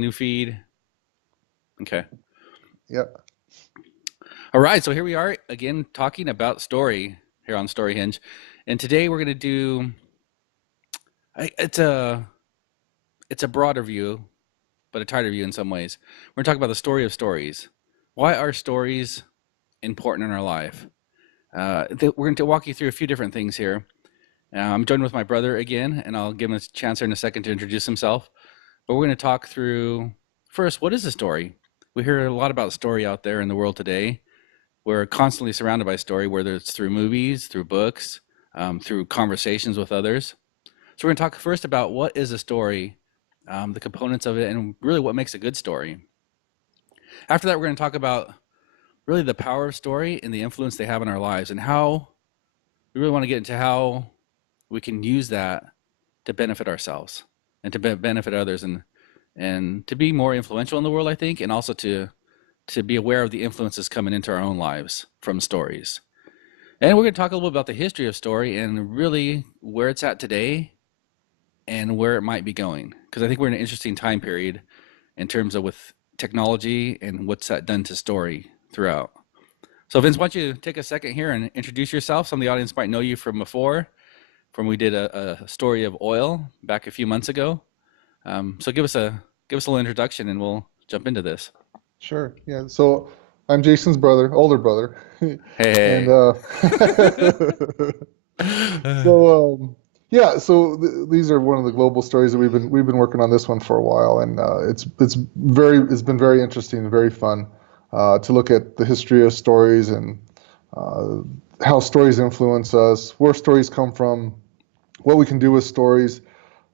New feed. Okay. Yep. All right. So here we are again talking about story here on StoryHinge, and today we're gonna do. It's a broader view, but a tighter view in some ways. We're gonna talk about the story of stories. Why are stories important in our life? We're going to walk you through a few different things here. I'm joined with my brother again, and I'll give him a chance here in a second to introduce himself. But we're going to talk through first, what is a story? We hear a lot about story out there in the world today. We're constantly surrounded by story, whether it's through movies, through books, through conversations with others. So we're going to talk first about what is a story, the components of it, and really what makes a good story. After that, we're going to talk about really the power of story and the influence they have in our lives, and how we really want to get into how we can use that to benefit ourselves and to benefit others, and to be more influential in the world, I think, and also to be aware of the influences coming into our own lives from stories. And we're going to talk a little bit about the history of story and really where it's at today and where it might be going, because I think we're in an interesting time period in terms of with technology and what's that done to story throughout. So Vince, why don't you take a second here and introduce yourself? Some of the audience might know you from before, from we did a story of oil back a few months ago. So give us a little introduction, and we'll jump into this. Sure. Yeah. So I'm Jason's brother, older brother, and Hey. yeah. So these are one of the global stories that we've been working on this one for a while, and it's been very interesting and very fun to look at the history of stories and uh, how stories influence us, where stories come from, what we can do with stories.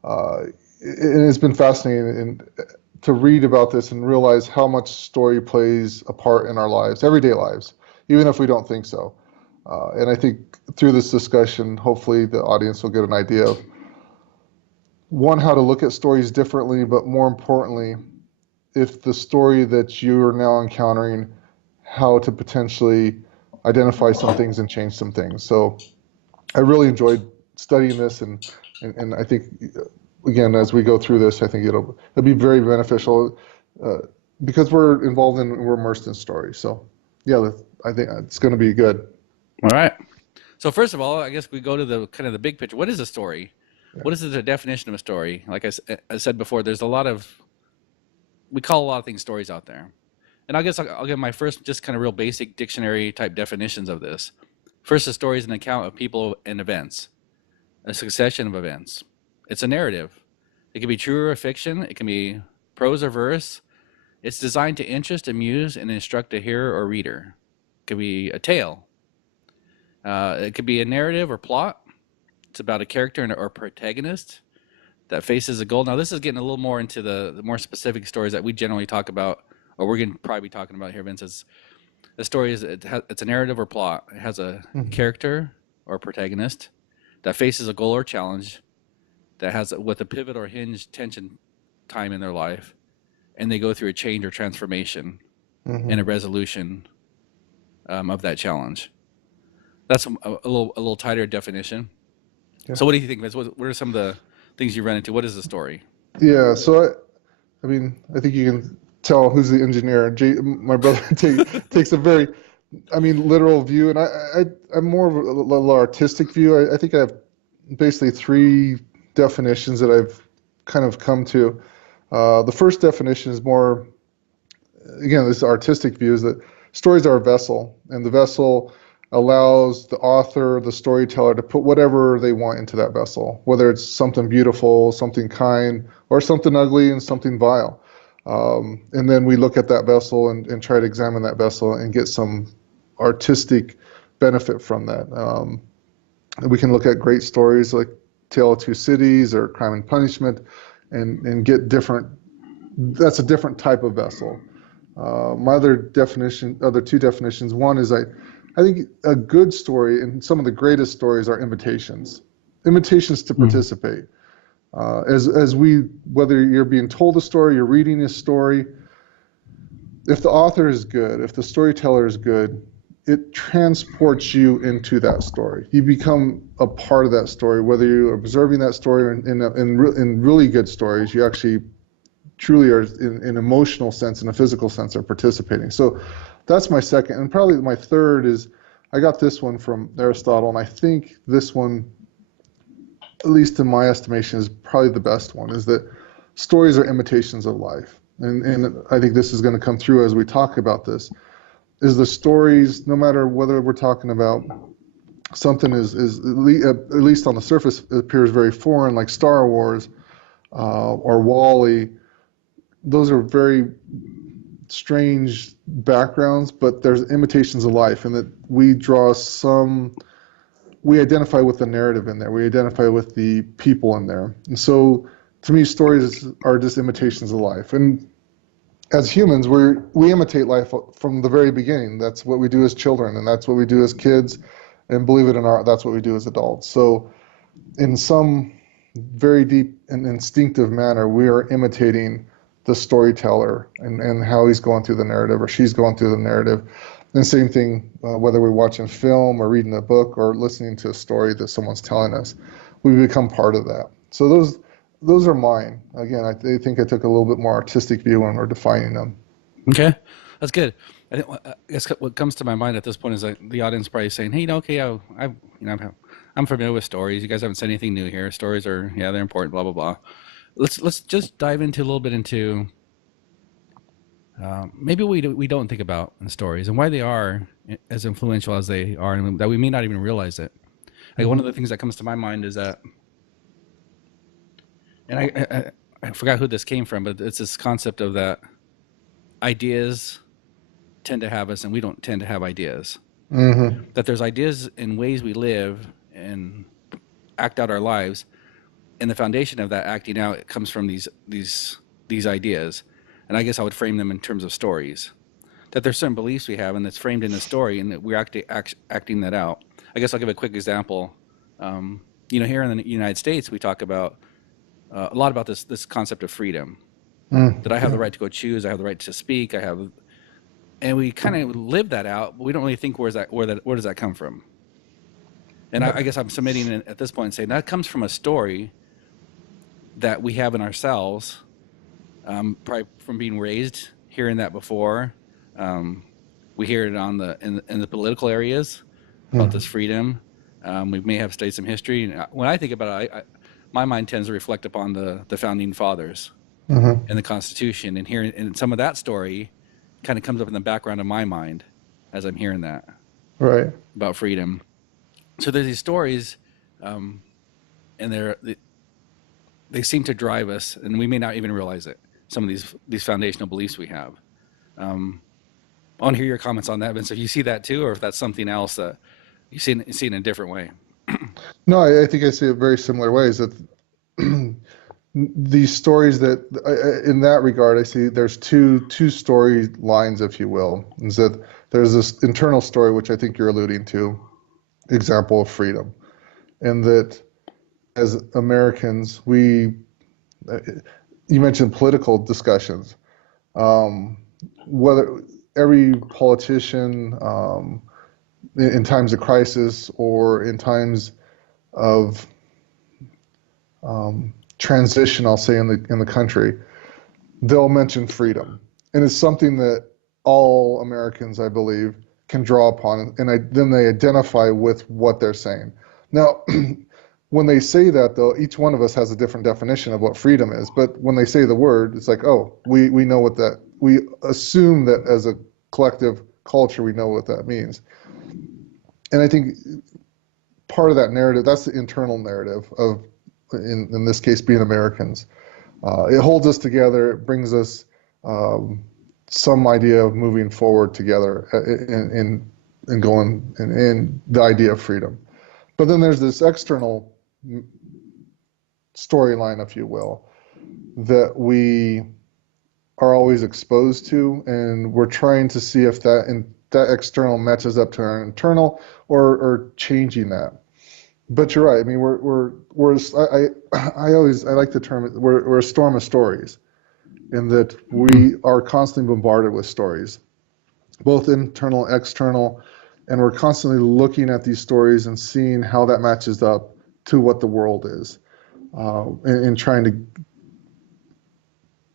Uh, and it's been fascinating to read about this and realize how much story plays a part in our lives, everyday lives, even if we don't think so. And I think through this discussion, hopefully the audience will get an idea of one, how to look at stories differently, but more importantly, if the story that you are now encountering, how to potentially identify some things and change some things. So I really enjoyed studying this, and I think again as we go through this, I think it'll be very beneficial uh, because we're immersed in stories. So yeah, I think it's going to be good. All right. So first of all, I guess we go to the kind of the big picture. What is a story? Yeah. What is the definition of a story? Like I said before, there's a lot of we call a lot of things stories out there. And I guess I'll give my first, just kind of real basic dictionary type definitions of this. First, a story is an account of people and events, a succession of events. It's a narrative. It can be true or fiction. It can be prose or verse. It's designed to interest, amuse, and instruct a hearer or reader. It could be a tale. It could be a narrative or plot. It's about a character or protagonist that faces a goal. Now, this is getting a little more into the more specific stories that we generally talk about, or we're going to probably be talking about here, Vince. Is the story is it's a narrative or plot. It has a Mhm. character or protagonist that faces a goal or challenge that has with a pivot or hinge tension time in their life, and they go through a change or transformation and a Mhm. resolution of that challenge. That's a little tighter definition. Yeah. So, what do you think, Vince? What are some of the things you run into? What is the story? Yeah. I mean, I think you can tell who's the engineer. My brother takes a very, I mean, literal view, and I'm more of a little artistic view. I think I have basically three definitions that I've kind of come to. The first definition is more, again, this artistic view is that stories are a vessel, and the vessel allows the author, the storyteller, to put whatever they want into that vessel, whether it's something beautiful, something kind, or something ugly and something vile. And then we look at that vessel and try to examine that vessel and get some artistic benefit from that. We can look at great stories like Tale of Two Cities or Crime and Punishment and get different, that's a different type of vessel. My other two definitions. One is I think a good story and some of the greatest stories are invitations to Mm. participate. Whether you're being told a story, you're reading a story, if the author is good, if the storyteller is good, it transports you into that story. You become a part of that story, whether you're observing that story or in really good stories, you actually truly are in emotional sense and a physical sense are participating. So that's my second. And probably my third is I got this one from Aristotle, and I think this one, at least in my estimation, is probably the best one, is that stories are imitations of life. And I think this is going to come through as we talk about this, is the stories, no matter whether we're talking about something at least on the surface appears very foreign, like Star Wars or Wall-E. Those are very strange backgrounds, but there's imitations of life, and that we identify with the narrative in there. We identify with the people in there. And so to me, stories are just imitations of life. And as humans, we imitate life from the very beginning. That's what we do as children, and that's what we do as kids, and believe it or not, that's what we do as adults. So in some very deep and instinctive manner, we are imitating the storyteller and how he's going through the narrative or she's going through the narrative. And same thing, whether we're watching film or reading a book or listening to a story that someone's telling us, we become part of that. So those are mine. Again, I think I took a little bit more artistic view when we're defining them. Okay, that's good. I guess what comes to my mind at this point is like the audience probably saying, "Hey, okay, I'm familiar with stories. You guys haven't said anything new here. Stories are, yeah, they're important. Blah blah blah." Let's just dive into a little bit into maybe we don't think about in stories and why they are as influential as they are, and that we may not even realize it. Like one of the things that comes to my mind is that, and I forgot who this came from, but it's this concept of that ideas tend to have us and we don't tend to have ideas. Mm-hmm. That there's ideas in ways we live and act out our lives, and the foundation of that acting out, it comes from these ideas. And I guess I would frame them in terms of stories. That there's certain beliefs we have, and that's framed in a story, and that we're acting that out. I guess I'll give a quick example. Here in the United States, we talk about a lot about this concept of freedom. That I have the right to go choose, I have the right to speak, and we kind of live that out, but we don't really think where does that come from? And I guess I'm submitting it at this point and saying that comes from a story that we have in ourselves, probably from being raised hearing that before. We hear it in the political areas about this freedom. We may have studied some history. And when I think about it, my mind tends to reflect upon the founding fathers and the Constitution, and hearing, and some of that story kind of comes up in the background of my mind as I'm hearing that Right. about freedom. So there's these stories, and they seem to drive us, and we may not even realize it. Some of these foundational beliefs we have. I want to hear your comments on that, Vince. If you see that too, or if that's something else that you see in a different way. No, I think I see it very similar ways. That these stories that, in that regard, I see there's two story lines, if you will. Is that there's this internal story, which I think you're alluding to, example of freedom, and that as Americans, you mentioned political discussions. Whether every politician in times of crisis or in times of transition, I'll say in the country, they'll mention freedom, and it's something that all Americans, I believe, can draw upon, and then they identify with what they're saying. Now, when they say that, though, each one of us has a different definition of what freedom is. But when they say the word, it's like, oh, we know what that. We assume that as a collective culture, we know what that means. And I think part of that narrative, that's the internal narrative of, in this case, being Americans. It holds us together. It brings us some idea of moving forward together in going in the idea of freedom. But then there's this external storyline, if you will, that we are always exposed to, and we're trying to see if that external matches up to our internal, or changing that. But you're right. I mean, I like the term, we're a storm of stories, in that we are constantly bombarded with stories, both internal and external, and we're constantly looking at these stories and seeing how that matches up to what the world is, and trying to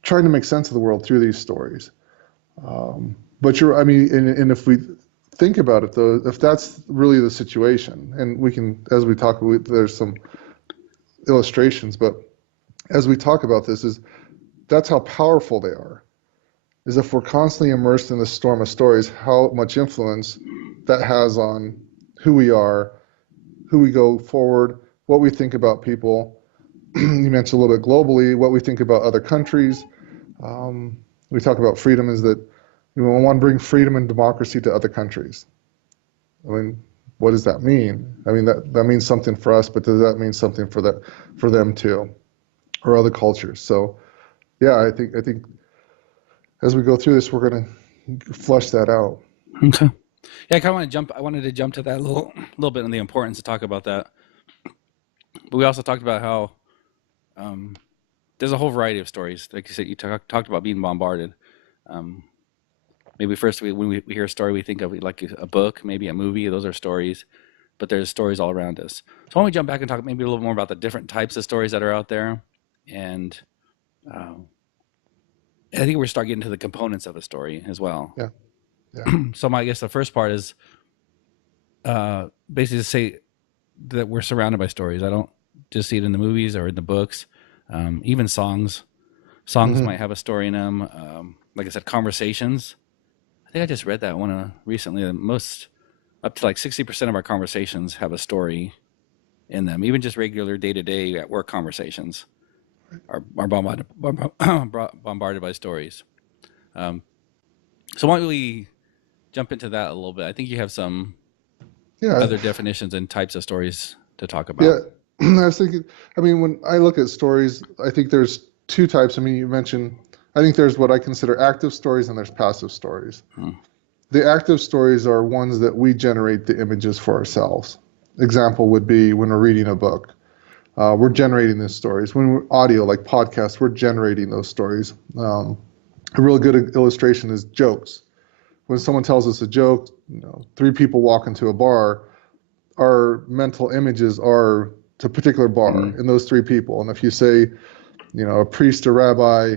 trying to make sense of the world through these stories. But I mean, and if we think about it though, if that's really the situation, and we can, as we talk, there's some illustrations, but as we talk about this, is that's how powerful they are. Is if we're constantly immersed in the storm of stories, how much influence that has on who we are, who we go forward, what we think about people. You mentioned a little bit globally, what we think about other countries. We talk about freedom is that we want to bring freedom and democracy to other countries. I mean, what does that mean? I mean, that means something for us, but does that mean something for them too, or other cultures? So, yeah, I think as we go through this, we're going to flush that out. Okay. Yeah, I kind of want to jump. I wanted to jump to that a little bit on the importance to talk about that. But we also talked about how there's a whole variety of stories. Like you said, you talked about being bombarded. Um, Maybe first when we hear a story, we think of like a book, maybe a movie. Those are stories, but there's stories all around us. So why don't we jump back and talk maybe a little more about the different types of stories that are out there, and um, I think we're start getting to the components of a story as well. Yeah, yeah. So I guess the first part is basically to say that we're surrounded by stories. I don't just see it in the movies or in the books, even songs. Songs Hmm. might have a story in them. Like I said, conversations. I think I just read that one recently. Most up to like 60% of our conversations have a story in them. Even just regular day to day at work conversations are bombarded by stories. Um, so why don't we jump into that a little bit? I think you have some Yeah, other definitions and types of stories to talk yeah. about. I was thinking, I mean, when I look at stories, I think there's two types. I mean, you mentioned, I think there's what I consider active stories and there's passive stories. Hmm. The active stories are ones that we generate the images for ourselves. Example would be when we're reading a book. We're generating these stories. When we're audio, like podcasts, we're generating those stories. A real good illustration is jokes. When someone tells us a joke, three people walk into a bar, our mental images are to a particular bar Hmm. and those three people. And if you say, a priest, a rabbi,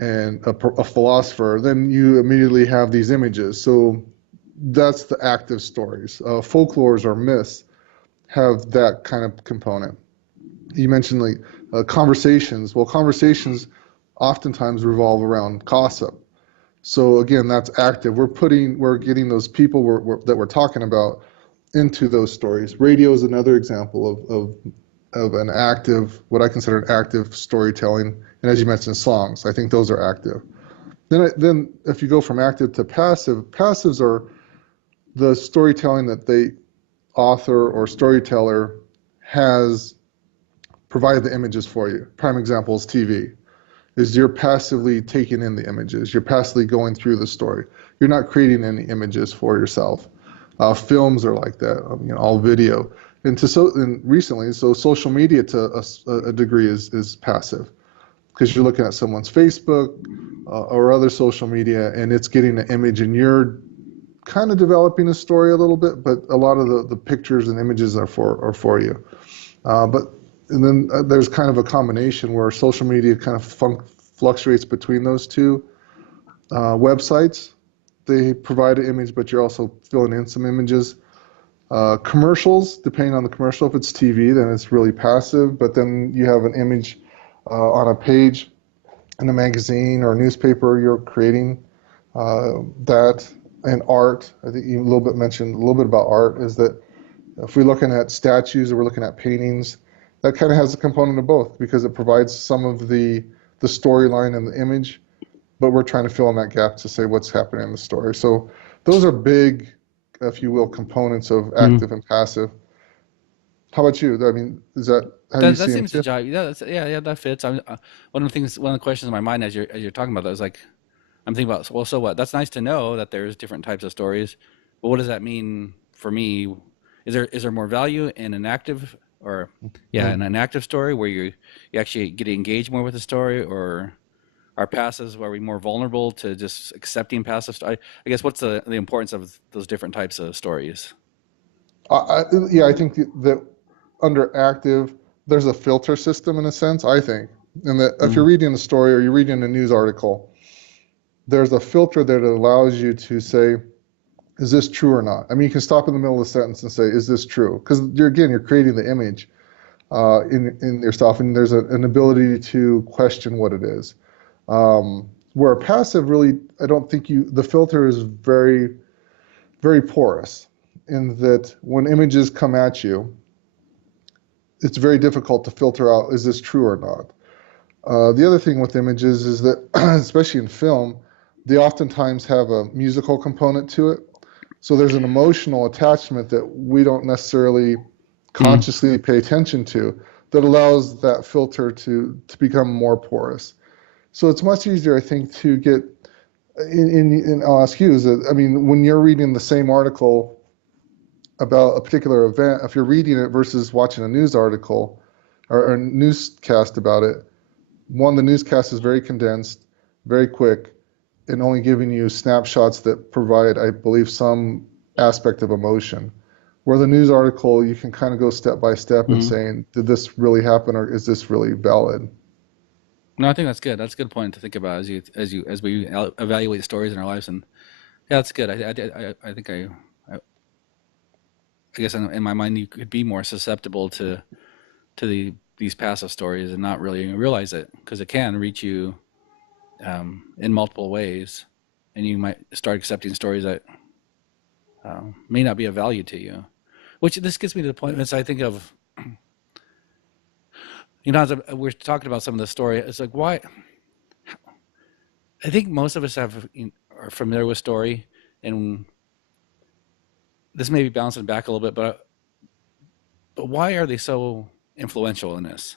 and a philosopher, then you immediately have these images. So that's the active stories. Folklores or myths have that kind of component. You mentioned like conversations. Well, conversations oftentimes revolve around gossip. So again, that's active. We're getting those people that we're talking about into those stories. Radio is another example of an active, what I consider an active storytelling. And as you mentioned, songs. I think those are active. Then if you go from active to passive, passives are the storytelling that the author or storyteller has provided the images for you. Prime example is TV. Is you're passively taking in the images. You're passively going through the story. You're not creating any images for yourself. Films are like that, all video. And recently, so social media to a degree is passive because you're looking at someone's Facebook or other social media, and it's getting an image, and you're kind of developing a story a little bit, but a lot of the pictures and images are for you. But and then there's kind of a combination where social media kind of fluctuates between those two websites. They provide an image, but you're also filling in some images. Commercials, depending on the commercial, if it's TV, then it's really passive. But then you have an image on a page in a magazine or a newspaper. You're creating that. And art. I think you mentioned a little bit about art. Is that if we're looking at statues or we're looking at paintings, that kind of has a component of both because it provides some of the storyline and the image, but we're trying to fill in that gap to say what's happening in the story. So those are big, if you will, components of Hmm. active and passive. How about you? I mean, is that how you That see them seems to too? jive. Yeah, yeah, that fits. One of the things, one of the questions in my mind as you're talking about that is like, I'm thinking about, well, so what? That's nice to know that there's different types of stories, but what does that mean for me? Is there more value in an active or yeah, Mm. in an active story where you actually get to engage more with the story, or are passives where we more vulnerable to just accepting passive story? I guess what's the importance of those different types of stories? Yeah, I think that under active, there's a filter system in a sense, I think. And that if you're Mm. reading a story or you're reading a news article, there's a filter that allows you to say, is this true or not? I mean, you can stop in the middle of the sentence and say, is this true? Because you're creating the image in yourself, and there's an ability to question what it is. Where passive really, I don't think the filter is very, very porous in that when images come at you, it's very difficult to filter out, is this true or not? The other thing with images is that, especially in film, they oftentimes have a musical component to it. So there's an emotional attachment that we don't necessarily Mm. consciously pay attention to that allows that filter to become more porous. So it's much easier, I think, to get in I'll ask you, is that, I mean, when you're reading the same article about a particular event, if you're reading it versus watching a news article or a newscast about it, one, the newscast is very condensed, very quick, and only giving you snapshots that provide, I believe, some aspect of emotion. Where the news article, you can kind of go step by step and Mm. saying, did this really happen or is this really valid? No, I think that's good. That's a good point to think about as we evaluate stories in our lives. And yeah, that's good. I think I guess in my mind you could be more susceptible to these passive stories and not really realize it because it can reach you in multiple ways, and you might start accepting stories that may not be of value to you. Which this gets me to the point as I think of, as we're talking about some of the story, it's like why I think most of us are familiar with story, and this may be bouncing back a little bit, but why are they so influential in this?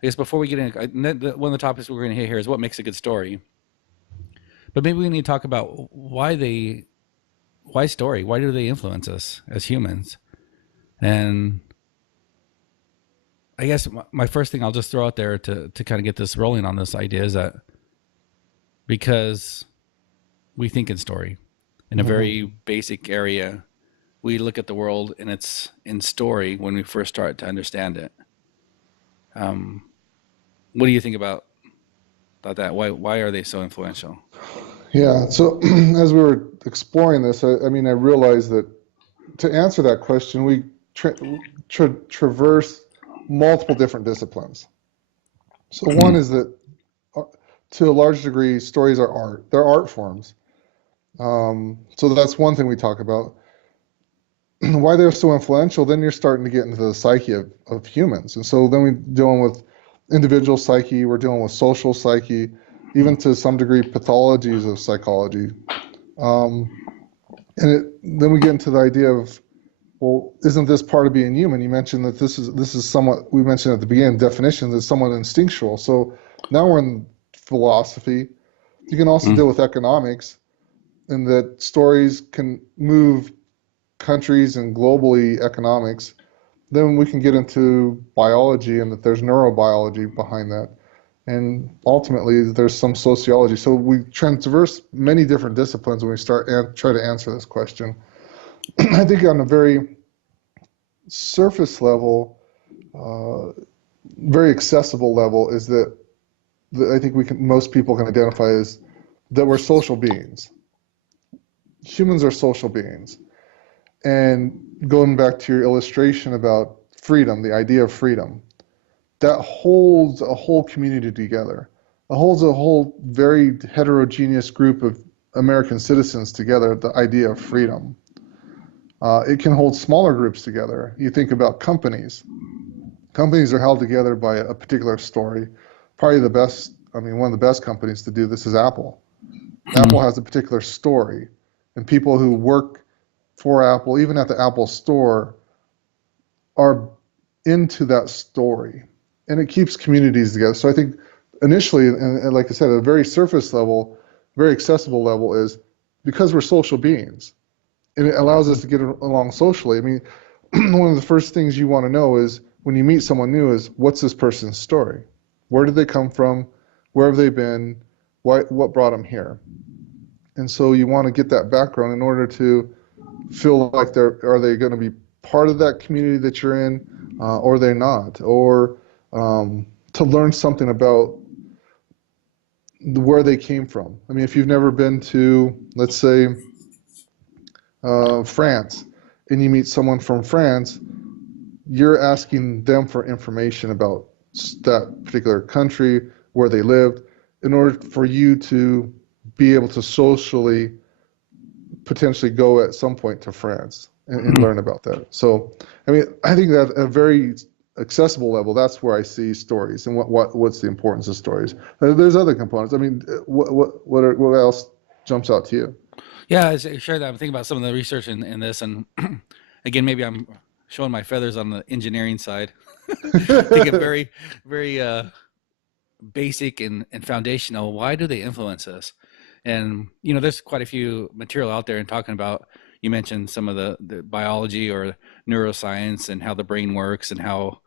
I guess before we get in, one of the topics we're going to hit here is what makes a good story. But maybe we need to talk about why story? Why do they influence us as humans? And I guess my first thing I'll just throw out there to kind of get this rolling on this idea is that because we think in story in a Mm-hmm. very basic area, we look at the world and it's in story when we first start to understand it. Um, what do you think about that? Why are they so influential? Yeah. So as we were exploring this, I mean, I realized that to answer that question, we traverse multiple different disciplines. So one is that, uh, to a large degree, stories are art. They're art forms. So that's one thing we talk about. Why they're so influential, then you're starting to get into the psyche of humans. And so then we're dealing with individual psyche, we're dealing with social psyche, even to some degree, pathologies of psychology. Um, then we get into the idea of, well, isn't this part of being human? You mentioned that this is somewhat, we mentioned at the beginning, definitions is somewhat instinctual. So now we're in philosophy. You can also Mm. deal with economics, in that stories can move countries and globally economics. Then we can get into biology and that there's neurobiology behind that. And ultimately, there's some sociology. So we transverse many different disciplines when we start and try to answer this question. I think on a very surface level, uh, very accessible level, is that I think most people can identify as that we're social beings. Humans are social beings. And going back to your illustration about freedom, the idea of freedom, that holds a whole community together. It holds a whole very heterogeneous group of American citizens together, the idea of freedom. It can hold smaller groups together. You think about companies. Companies are held together by a particular story. Probably the best, I mean, one of the best companies to do this is Apple. Apple Mm. has a particular story, and people who work for Apple, even at the Apple store, are into that story, and it keeps communities together. So I think initially, and like I said, at a very surface level, very accessible level, is because we're social beings, and it allows us to get along socially. I mean, one of the first things you want to know is when you meet someone new is, what's this person's story? Where did they come from? Where have they been? What brought them here? And so you want to get that background in order to feel like are they going to be part of that community that you're in, or are they not? Or to learn something about where they came from. I mean, if you've never been to, let's say, France, and you meet someone from France, you're asking them for information about that particular country, where they lived, in order for you to be able to socially potentially go at some point to France and learn about that. So, I mean, I think that at a very accessible level, that's where I see stories and what's the importance of stories. There's other components. I mean, what else jumps out to you? Yeah, I share that. I'm thinking about some of the research in this, and again, maybe I'm showing my feathers on the engineering side. Thinking very, very basic and foundational. Why do they influence us? And there's quite a few material out there and talking about. You mentioned some of the biology or neuroscience and how the brain works and how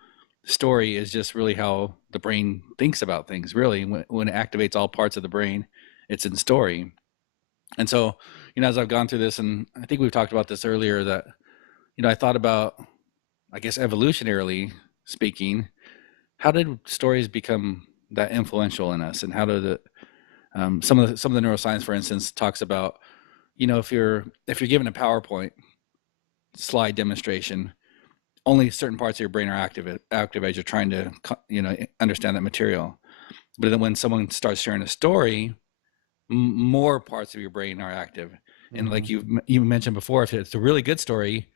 story is just really how the brain thinks about things. Really, when it activates all parts of the brain, it's in story. And so, as I've gone through this, and I think we've talked about this earlier, that I thought about, I guess, evolutionarily speaking, how did stories become that influential in us, and how did it, some of the neuroscience, for instance, talks about, if you're given a PowerPoint slide demonstration, only certain parts of your brain are active as you're trying to understand that material. But then when someone starts sharing a story, more parts of your brain are active. And like Mm-hmm. you mentioned before, if it's a really good story,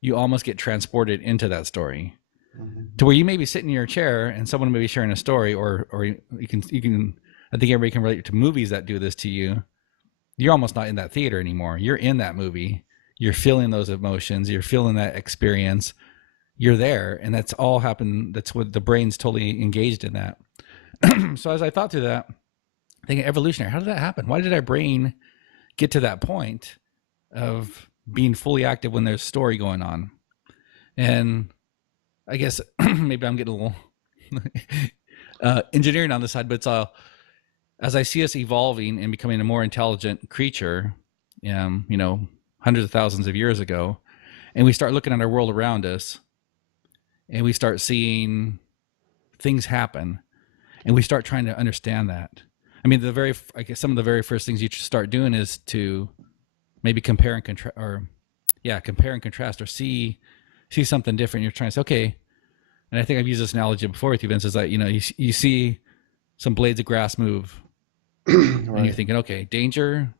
you almost get transported into that story to where you may be sitting in your chair and someone may be sharing a story, or you can I think everybody can relate to movies that do this to you. You're almost not in that theater anymore. You're in that movie. You're feeling those emotions. You're feeling that experience. You're there, and that's all happened. That's what the brain's totally engaged in that. So as I thought through that, thinking evolutionary, how did that happen? Why did our brain get to that point of being fully active when there's a story going on? And I guess maybe I'm getting a little engineering on the side, but it's as I see us evolving and becoming a more intelligent creature, hundreds of thousands of years ago, and we start looking at our world around us, and we start seeing things happen, and we start trying to understand that. I mean, I guess some of the very first things you start doing is to maybe compare and contrast, or see something different. You're trying to say, okay, and I think I've used this analogy before with you, Vince, is that you see some blades of grass move, and you're Right. thinking, okay, danger.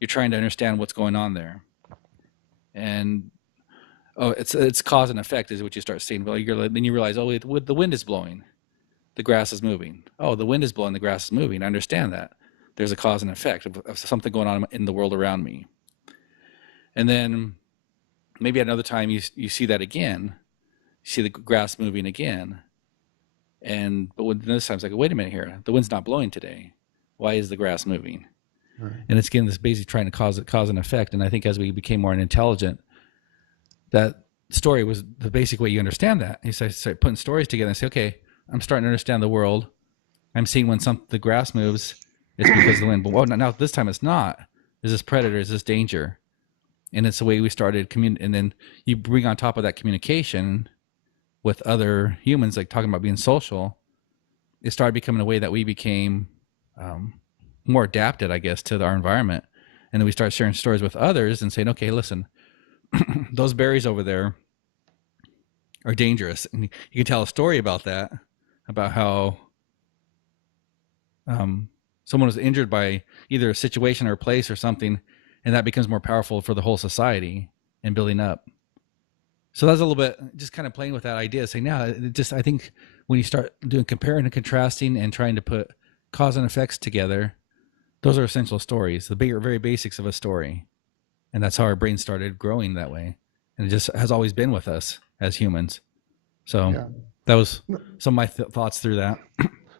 You're trying to understand what's going on there, and it's cause and effect is what you start seeing. Well, then you realize, oh, the wind is blowing, the grass is moving. Oh, the wind is blowing, the grass is moving. I understand that. There's a cause and effect of something going on in the world around me. And then maybe at another time you see that again. You see the grass moving again. But when this time it's like, wait a minute here, the wind's not blowing today. Why is the grass moving? Right. And it's again this basically trying to cause an effect. And I think as we became more intelligent, that story was the basic way you understand that. You start putting stories together and say, okay, I'm starting to understand the world. I'm seeing when the grass moves, it's because of the wind. But now this time it's not. Is this predator? Is this danger? And it's the way we started and then you bring on top of that communication with other humans, like talking about being social. It started becoming a way that we became more adapted, I guess, to our environment. And then we start sharing stories with others and saying, okay, listen, those berries over there are dangerous. And you can tell a story about that, about how someone was injured by either a situation or a place or something, and that becomes more powerful for the whole society and building up. So that's a little bit just kind of playing with that idea, saying, yeah, I think when you start doing comparing and contrasting and trying to put cause and effects together, those are essential stories, the very basics of a story. And that's how our brain started growing that way. And it just has always been with us as humans. So Yeah. that was some of my thoughts through that.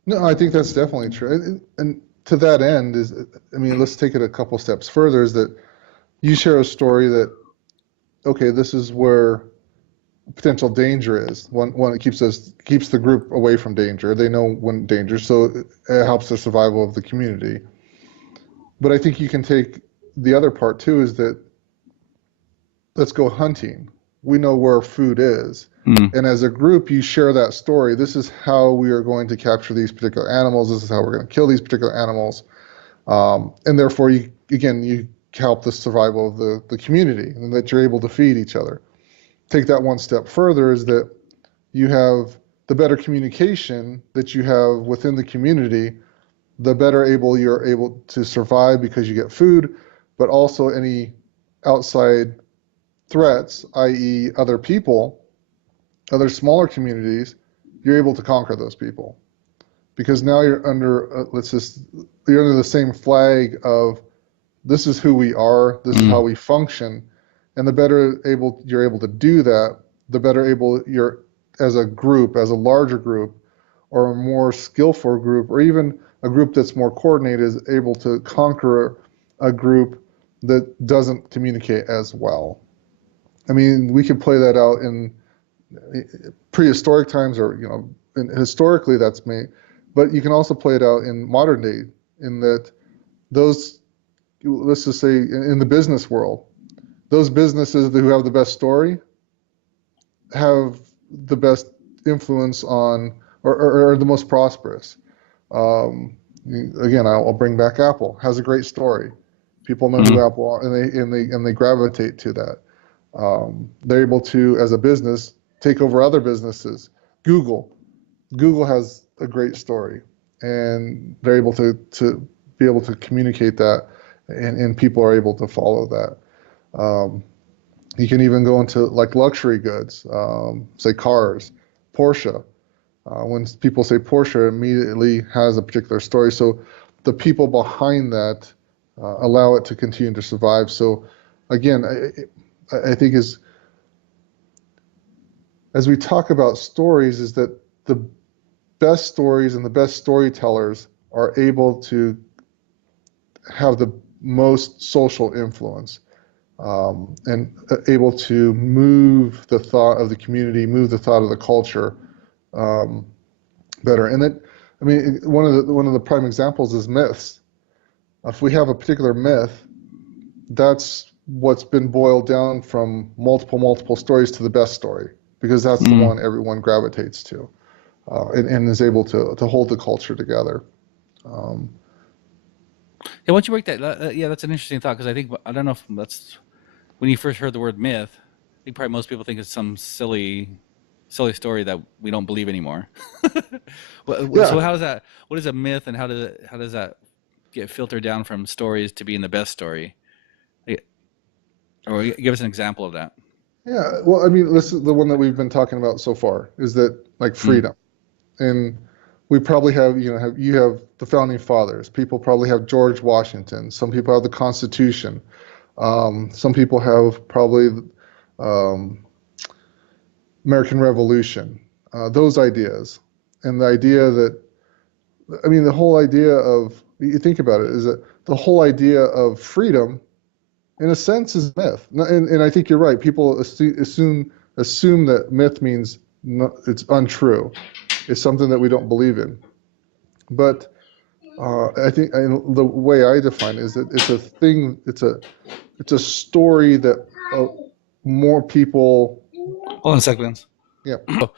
No, I think that's definitely true. And to that end I mean, let's take it a couple steps further. Is that you share a story that, okay, this is where potential danger is. One that keeps the group away from danger. They know when danger, so it helps the survival of the community. But I think you can take the other part too. Is that let's go hunting. we know where food is. Mm. And as a group, you share that story. This is how we are going to capture these particular animals. This is how we're going to kill these particular animals. And therefore, you help the survival of the community and that you're able to feed each other. Take that one step further is that you have the better communication that you have within the community, the better you're able to survive because you get food, but also any outside threats, i.e., other people, other smaller communities, you're able to conquer those people because now you're under you're under the same flag of this is who we are, this is how Mm. we function, and the better you're able to do that, the better able you're as a group, as a larger group, or a more skillful group, or even a group that's more coordinated is able to conquer a group that doesn't communicate as well. I mean, we can play that out in prehistoric times, or historically that's me, but you can also play it out in modern day, in that those, let's just say, in the business world, those businesses who have the best story have the best influence on, or are the most prosperous. Um, Again, I'll bring back Apple. Has a great story. People know who Mm. Apple are, and they gravitate to that. They're able to, as a business, take over other businesses. Google, Google has a great story, and they're able to be able to communicate that, and people are able to follow that. Um, you can even go into like luxury goods, say cars, Porsche. When people say Porsche, it immediately has a particular story. So the people behind that allow it to continue to survive. So again, I think as we talk about stories, is that the best stories and the best storytellers are able to have the most social influence, and able to move the thought of the community, move the thought of the culture, um, better. And that, I mean, one of the prime examples is myths. If we have a particular myth, that's what's been boiled down from multiple stories to the best story, because that's the Mm. one everyone gravitates to, and is able to hold the culture together. Um, Yeah, once you break that, yeah, that's an interesting thought because I don't know if that's when you first heard the word myth. I think probably most people think it's some silly story that we don't believe anymore. So yeah, how does that? What is a myth, and how does that get filtered down from stories to being the best story? Like, or give us an example of that. yeah. Well, I mean, this is the one that we've been talking about so far, is that like Mm. freedom. And we probably have, you have the founding fathers. People probably have George Washington. Some people have the Constitution. Some people have probably um, American Revolution. Those ideas, and the idea that, I mean, the whole idea of, you think about it, is that the whole idea of freedom, in a sense, is myth. And I think you're right. People assume that myth means no, it's untrue. It's something that we don't believe in. But I think the way I define it is that it's a thing. It's a story that more people. Hold on a second, Vince. Yeah, Oh,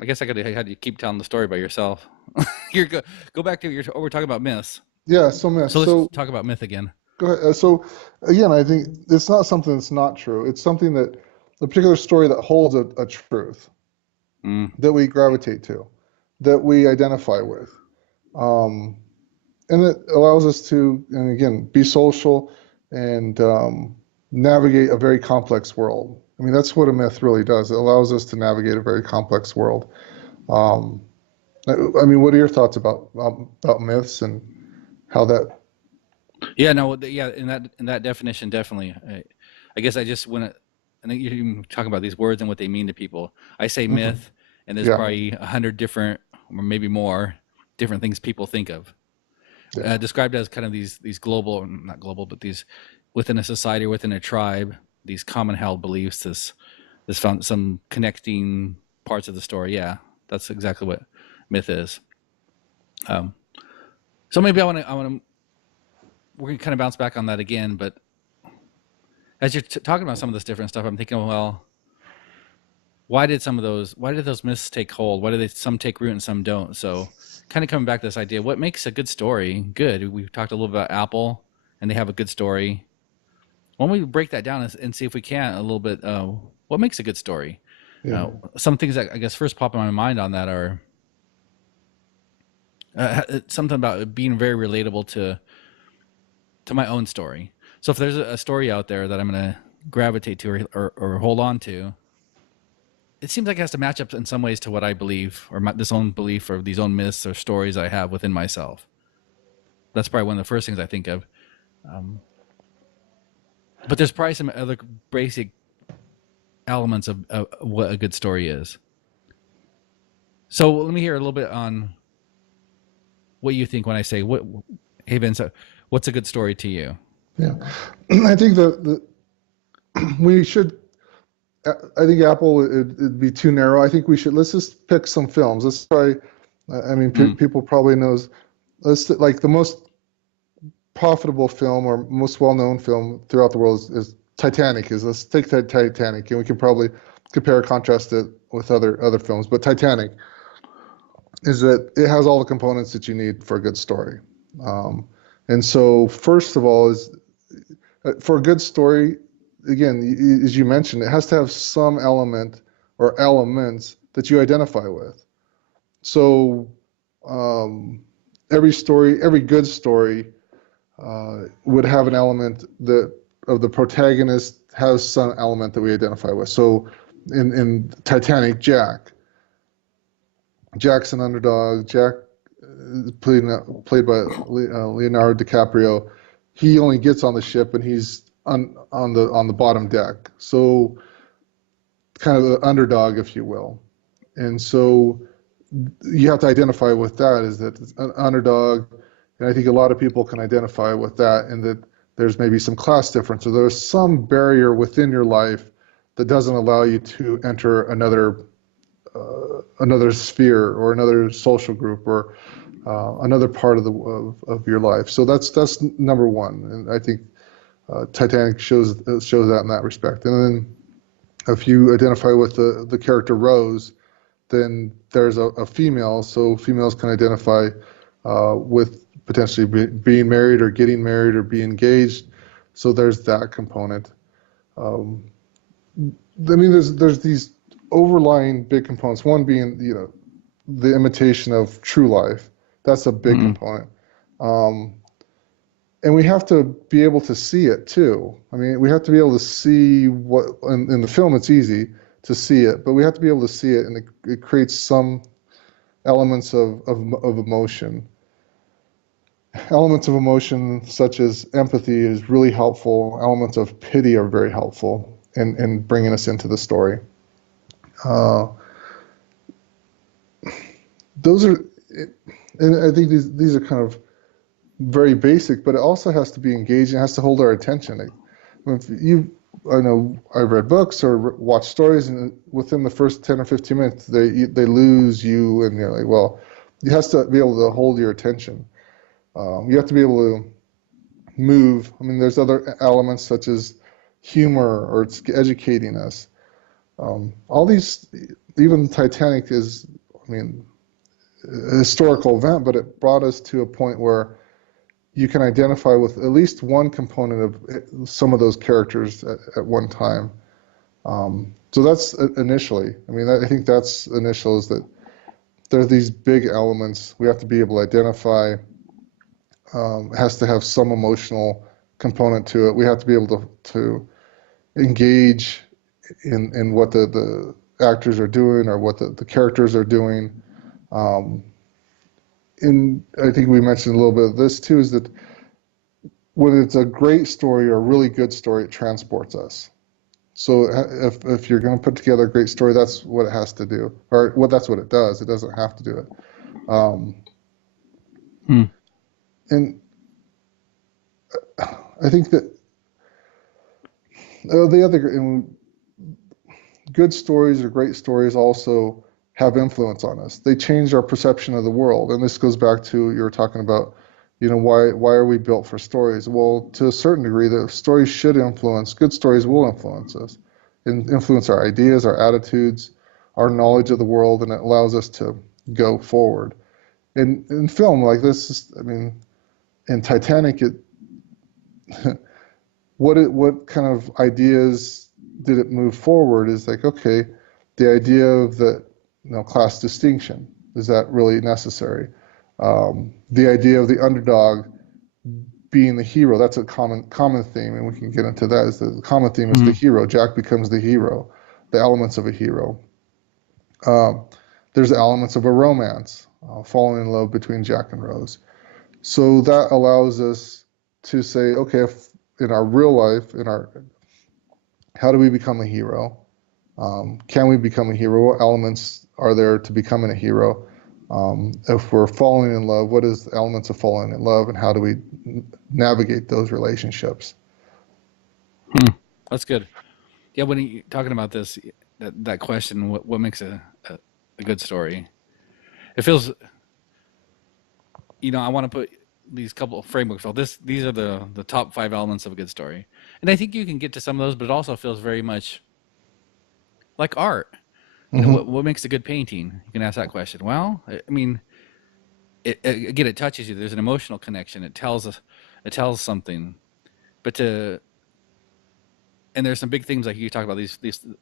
I guess I got to had you keep telling the story by yourself. Go back to we're talking about myths. yeah. So myth. So let's So talk about myth again. go ahead. So again, I think it's not something that's not true. It's something that a particular story that holds a truth Mm. that we gravitate to, that we identify with, um, and it allows us to, and again, be social and navigate a very complex world. I mean, that's what a myth really does. It allows us to navigate a very complex world. Um, I mean, what are your thoughts about myths and how that? Yeah, no, yeah, in that definition, definitely. I guess I just want to. I think you're even talking about these words and what they mean to people. I say Mhm. myth, and there's Yeah, probably 100 different, or maybe more, different things people think of. yeah, Described as kind of these global, not global, but these within a society or within a tribe, these common held beliefs. This found some connecting parts of the story. Yeah, that's exactly what myth is. Um, so maybe I want to we're gonna kind of bounce back on that again, but As you're talking about some of this different stuff, I'm thinking, well, why did those myths take hold? Why do they some take root and some don't? So, kind of coming back to this idea, what makes a good story good? We've talked a little about Apple, and they have a good story. Why don't we break that down and see if we can a little bit? What makes a good story? Yeah, Some things that I guess first pop in my mind on that are something about it being very relatable to my own story. So if there's a story out there that I'm going to gravitate to or hold on to, it seems like it has to match up in some ways to what I believe or this own belief or these own myths or stories I have within myself. That's probably one of the first things I think of. But there's probably some other basic elements of what a good story is. So let me hear a little bit on what you think when I say, "What, hey Vince, what's a good story to you?" yeah. I think that we should. I think Apple it'd be too narrow. I think we should let's just pick some films. Let's try. I mean, Mm. people probably knows. Let's like the most profitable film or most well-known film throughout the world is Titanic. Let's take Titanic, and we can probably compare and contrast it with other films. But Titanic is that it has all the components that you need for a good story. Um, and so, first of all, is for a good story, again, as you mentioned, it has to have some element or elements that you identify with. So, um, every good story would have an element that of the protagonist has some element that we identify with. So, in Titanic, Jack's an underdog. Jack, played by Leonardo DiCaprio, he only gets on the ship and he's on the bottom deck. So kind of an underdog, if you will. And so you have to identify with that is that it's an underdog, and I think a lot of people can identify with that, and that there's maybe some class difference or there's some barrier within your life that doesn't allow you to enter another sphere or another social group or another part of your life. So that's number one, and I think Titanic shows that in that respect. And then if you identify with the character Rose, then there's a female, so females can identify with potentially being married or getting married or being engaged. So there's that component. Um, I mean, there's these overlying big components. One being, the imitation of true life. That's a big Mm. component. Um, and we have to be able to see it too. I mean, we have to be able to see what in the film. It's easy to see it, but we have to be able to see it, and it creates some elements of emotion. Elements of emotion such as empathy is really helpful. Elements of pity are very helpful in bringing us into the story. Uh, those are, and I think these are kind of very basic, but it also has to be engaging. It has to hold our attention. If you, I know I've read books or watched stories, and within the first 10 or 15 minutes, they lose you, and you're like, well, you have to be able to hold your attention. You have to be able to move. I mean, there's other elements such as humor or it's educating us. All these, even Titanic is, I mean, a historical event, but it brought us to a point where you can identify with at least one component of some of those characters at one time. So that's initially. I mean, I think that's initial is that there are these big elements we have to be able to identify. It has to have some emotional component to it. We have to be able to engage in what the actors are doing or what the characters are doing. Um, and I think we mentioned a little bit of this too, is that when it's a great story or a really good story, it transports us. So if you're going to put together a great story, that's what it has to do, or well, that's what it does. It doesn't have to do it. Um, Hmm. and I think that the other good stories or great stories also have influence on us. They change our perception of the world, and this goes back to you were talking about Why are we built for stories? Well, to a certain degree, the stories should influence. Good stories will influence us, and influence our ideas, our attitudes, our knowledge of the world, and it allows us to go forward. In film like this, I mean, in Titanic, what kind of ideas did it move forward? Is like, okay, the idea of the class distinction, is that really necessary? The idea of the underdog being the hero, that's a common theme, and we can get into that. Is the common theme is the Mm. hero. Jack becomes the hero, the elements of a hero. Um, there's elements of a romance, falling in love between Jack and Rose. So that allows us to say, okay, if in our real life, how do we become a hero? Can we become a hero? What elements are there to becoming a hero? If we're falling in love, what is the elements of falling in love, and how do we navigate those relationships? Hmm. That's good. Yeah, when you talking about this, that question, what makes a good story? It feels, I want to put these couple of frameworks. Well, these are the top five elements of a good story, and I think you can get to some of those, but it also feels very much like art. Hmm. What makes a good painting? You can ask that question. Well, I mean, again, it touches you. There's an emotional connection. It tells something. But to and there's some big themes like you talk about these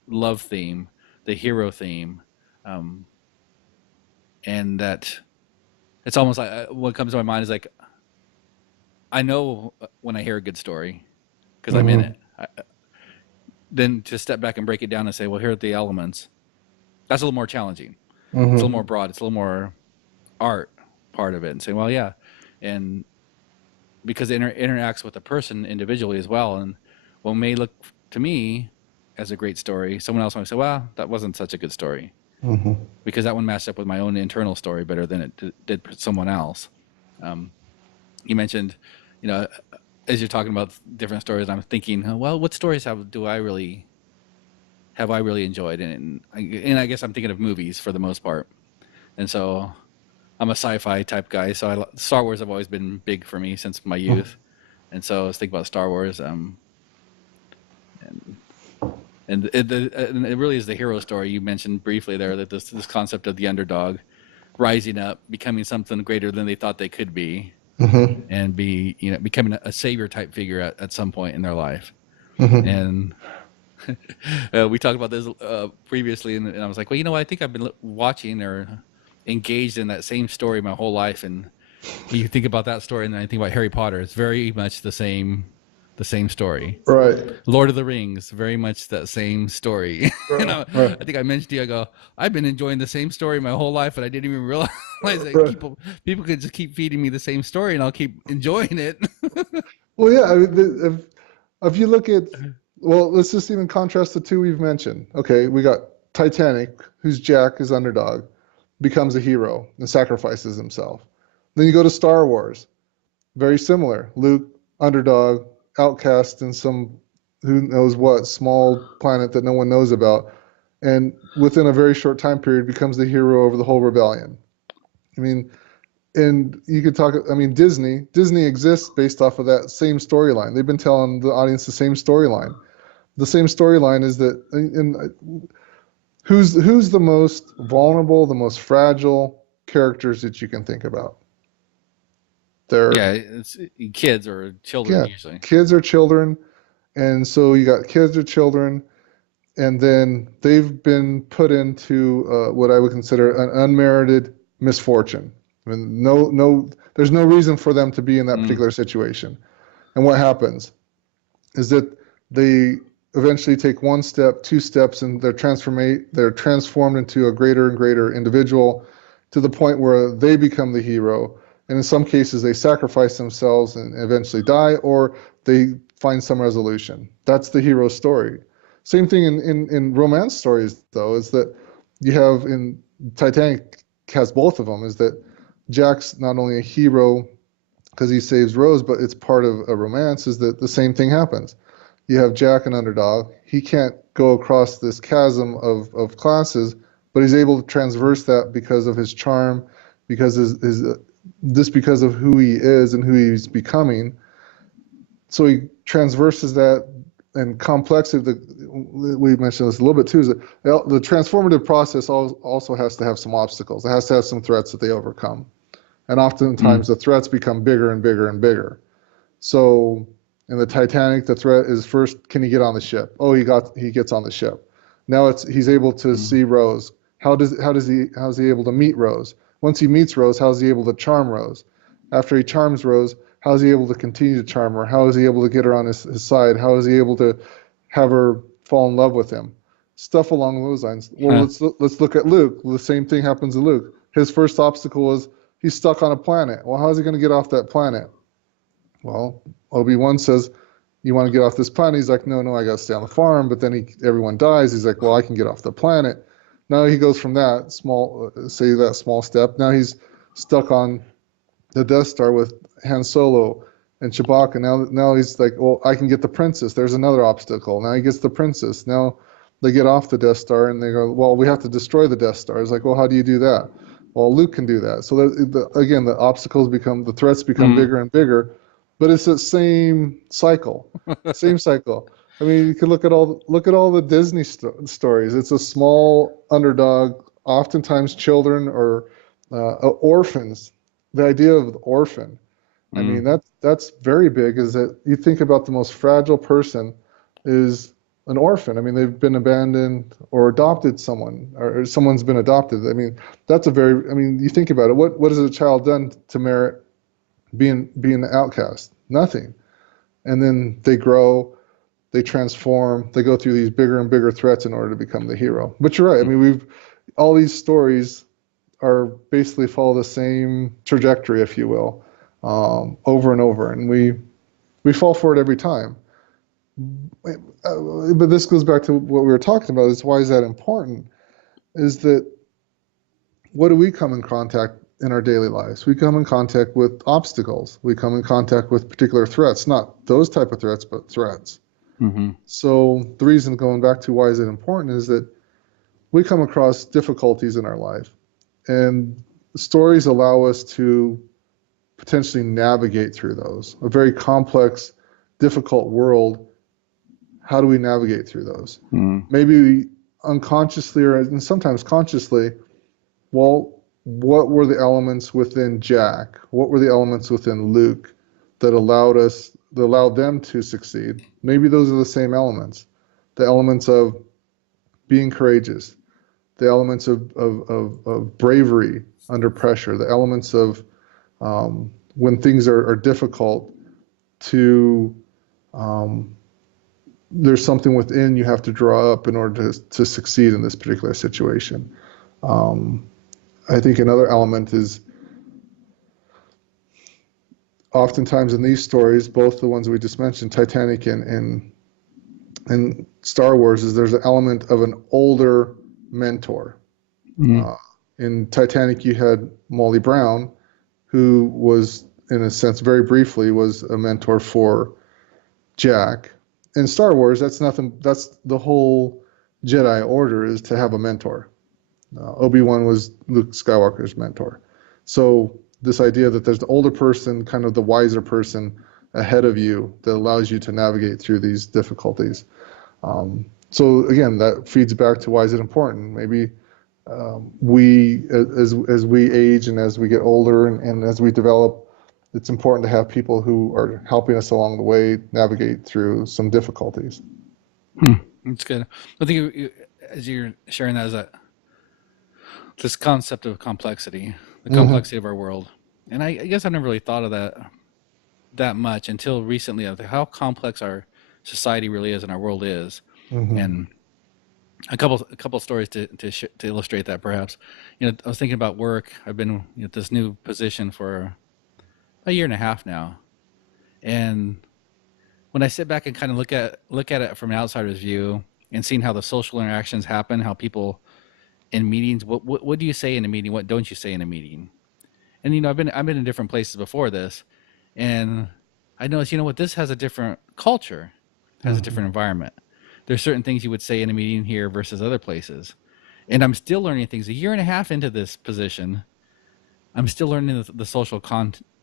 love theme, the hero theme, um, and that it's almost like what comes to my mind is like I know when I hear a good story because I'm in Hmm. it. Then to step back and break it down and say, well, here are the elements. That's a little more challenging. It's a little Hmm. more broad. It's a little more art part of it, and say, well, yeah, and because it interacts with the person individually as well. And what may look to me as a great story, someone else might say, well, that wasn't such a good story Hmm. because that one matched up with my own internal story better than it did for someone else. Um, you mentioned, you know, as you're talking about different stories, I'm thinking, oh, well, what stories have I really enjoyed? And I guess I'm thinking of movies for the most part. And so I'm a sci-fi type guy. So Star Wars have always been big for me since my youth. And so I was thinking about Star Wars. And and it really is the hero story you mentioned briefly there. That this concept of the underdog rising up, becoming something greater than they thought they could be, Hmm. and becoming a savior type figure at some point in their life. Hmm. And we talked about this previously, and I was like, well, I think I've been watching or engaged in that same story my whole life. And you think about that story, and then I think about Harry Potter. It's very much the same story. Right. Lord of the Rings, very much that same story. Right. Right. I think I mentioned to you, I go, I've been enjoying the same story my whole life, and I didn't even realize that Right. people could just keep feeding me the same story, and I'll keep enjoying it. Well, yeah. I mean, if you look at, well, let's just even contrast the two we've mentioned. Okay, we got Titanic, who's Jack, his underdog, becomes a hero and sacrifices himself. Then you go to Star Wars, very similar. Luke, underdog, outcast in some who knows what small planet that no one knows about, and within a very short time period becomes the hero over the whole rebellion. I mean, and you could talk. I mean, Disney exists based off of that same storyline. They've been telling the audience the same storyline. The same storyline is that, and who's the most vulnerable, the most fragile characters that you can think about? They're, Yeah, it's kids or children yeah, usually. kids or children. And so you got kids or children, and then they've been put into what I would consider an unmerited misfortune. I mean, there's no reason for them to be in that Mm, particular situation. And what happens is that they eventually take one step, two steps, and they're transformed into a greater and greater individual to the point where they become the hero. And in some cases, they sacrifice themselves and eventually die, or they find some resolution. That's the hero story. Same thing in romance stories, though, is that you have in Titanic has both of them, is that Jack's not only a hero because he saves Rose, but it's part of a romance, is that the same thing happens. You have Jack, an underdog. He can't go across this chasm of classes, but he's able to transverse that because of his charm, because just because of who he is and who he's becoming. So he transverses that and complexity. We mentioned this a little bit too. Is that the transformative process also has to have some obstacles. It has to have some threats that they overcome, and Mm. oftentimes the threats become bigger and bigger and bigger. So in the Titanic, the threat is first, can he get on the ship? Oh, he gets on the ship. Now he's able to Mm. see Rose. How's he able to meet Rose? Once he meets Rose, how's he able to charm Rose? After he charms Rose, how's he able to continue to charm her? How is he able to get her on his side? How is he able to have her fall in love with him? Stuff along those lines. Well, Huh. let's look at Luke. The same thing happens to Luke. His first obstacle was he's stuck on a planet. Well, how's he going to get off that planet? Well, Obi-Wan says, you want to get off this planet? He's like, no, I got to stay on the farm. But then everyone dies. He's like, well, I can get off the planet. Now he goes from that small step. Now he's stuck on the Death Star with Han Solo and Chewbacca. Now he's like, well, I can get the princess. There's another obstacle. Now he gets the princess. Now they get off the Death Star and they go, well, we have to destroy the Death Star. It's like, well, how do you do that? Well, Luke can do that. So again, the threats become Mm. bigger and bigger, but it's the same cycle, same cycle. I mean, you could look at all the Disney stories. It's a small underdog, oftentimes children or orphans. The idea of the orphan. I mean, Mm. that's very big. Is that you think about the most fragile person is an orphan. I mean, they've been abandoned or adopted someone, or someone's been adopted. I mean, I mean, you think about it. What has a child done to merit being the outcast? Nothing. And then they grow, they transform, they go through these bigger and bigger threats in order to become the hero. But you're right. I mean, we've all these stories are basically follow the same trajectory, if you will, over and over, and we fall for it every time. But this goes back to what we were talking about: is why is that important? Is that what do we come in contact in our daily lives? We come in contact with obstacles. We come in contact with particular threats, not those type of threats, but threats. Mm-hmm. So the reason going back to why is it important is that we come across difficulties in our life, and stories allow us to potentially navigate through those. A very complex, difficult world. How do we navigate through those? Mm. Maybe we unconsciously or and sometimes consciously, well, what were the elements within Jack? What were the elements within Luke that allowed them to succeed? Maybe those are the same elements. The elements of being courageous, the elements of bravery under pressure, the elements of when things are difficult to there's something within you have to draw up in order to succeed in this particular situation. Um, I think another element is oftentimes in these stories, both the ones we just mentioned, Titanic and Star Wars, is there's an element of an older mentor. Mm. Uh, in Titanic, you had Molly Brown, who was, in a sense, very briefly, was a mentor for Jack. In Star Wars, that's nothing. That's the whole Jedi Order is to have a mentor. Obi-Wan was Luke Skywalker's mentor. So this idea that there's the older person, kind of the wiser person ahead of you that allows you to navigate through these difficulties. So again, that feeds back to why is it important? Maybe we, as we age and as we get older and as we develop, it's important to have people who are helping us along the way navigate through some difficulties. Hmm. That's good. I think as you're sharing that, is that this concept of complexity, the Hmm. complexity of our world, and I guess I've never really thought of that much until recently of how complex our society really is and our world is, Hmm. and a couple stories to illustrate that perhaps. I was thinking about work. I've been at this new position for a year and a half now, and when I sit back and kind of look at it from an outsider's view and seeing how the social interactions happen, how people in meetings, what do you say in a meeting? What don't you say in a meeting? And I've been in different places before this, and I noticed what, this has a different culture, has a Hmm. different environment. There's certain things you would say in a meeting here versus other places, and I'm still learning things. A year and a half into this position, I'm still learning the social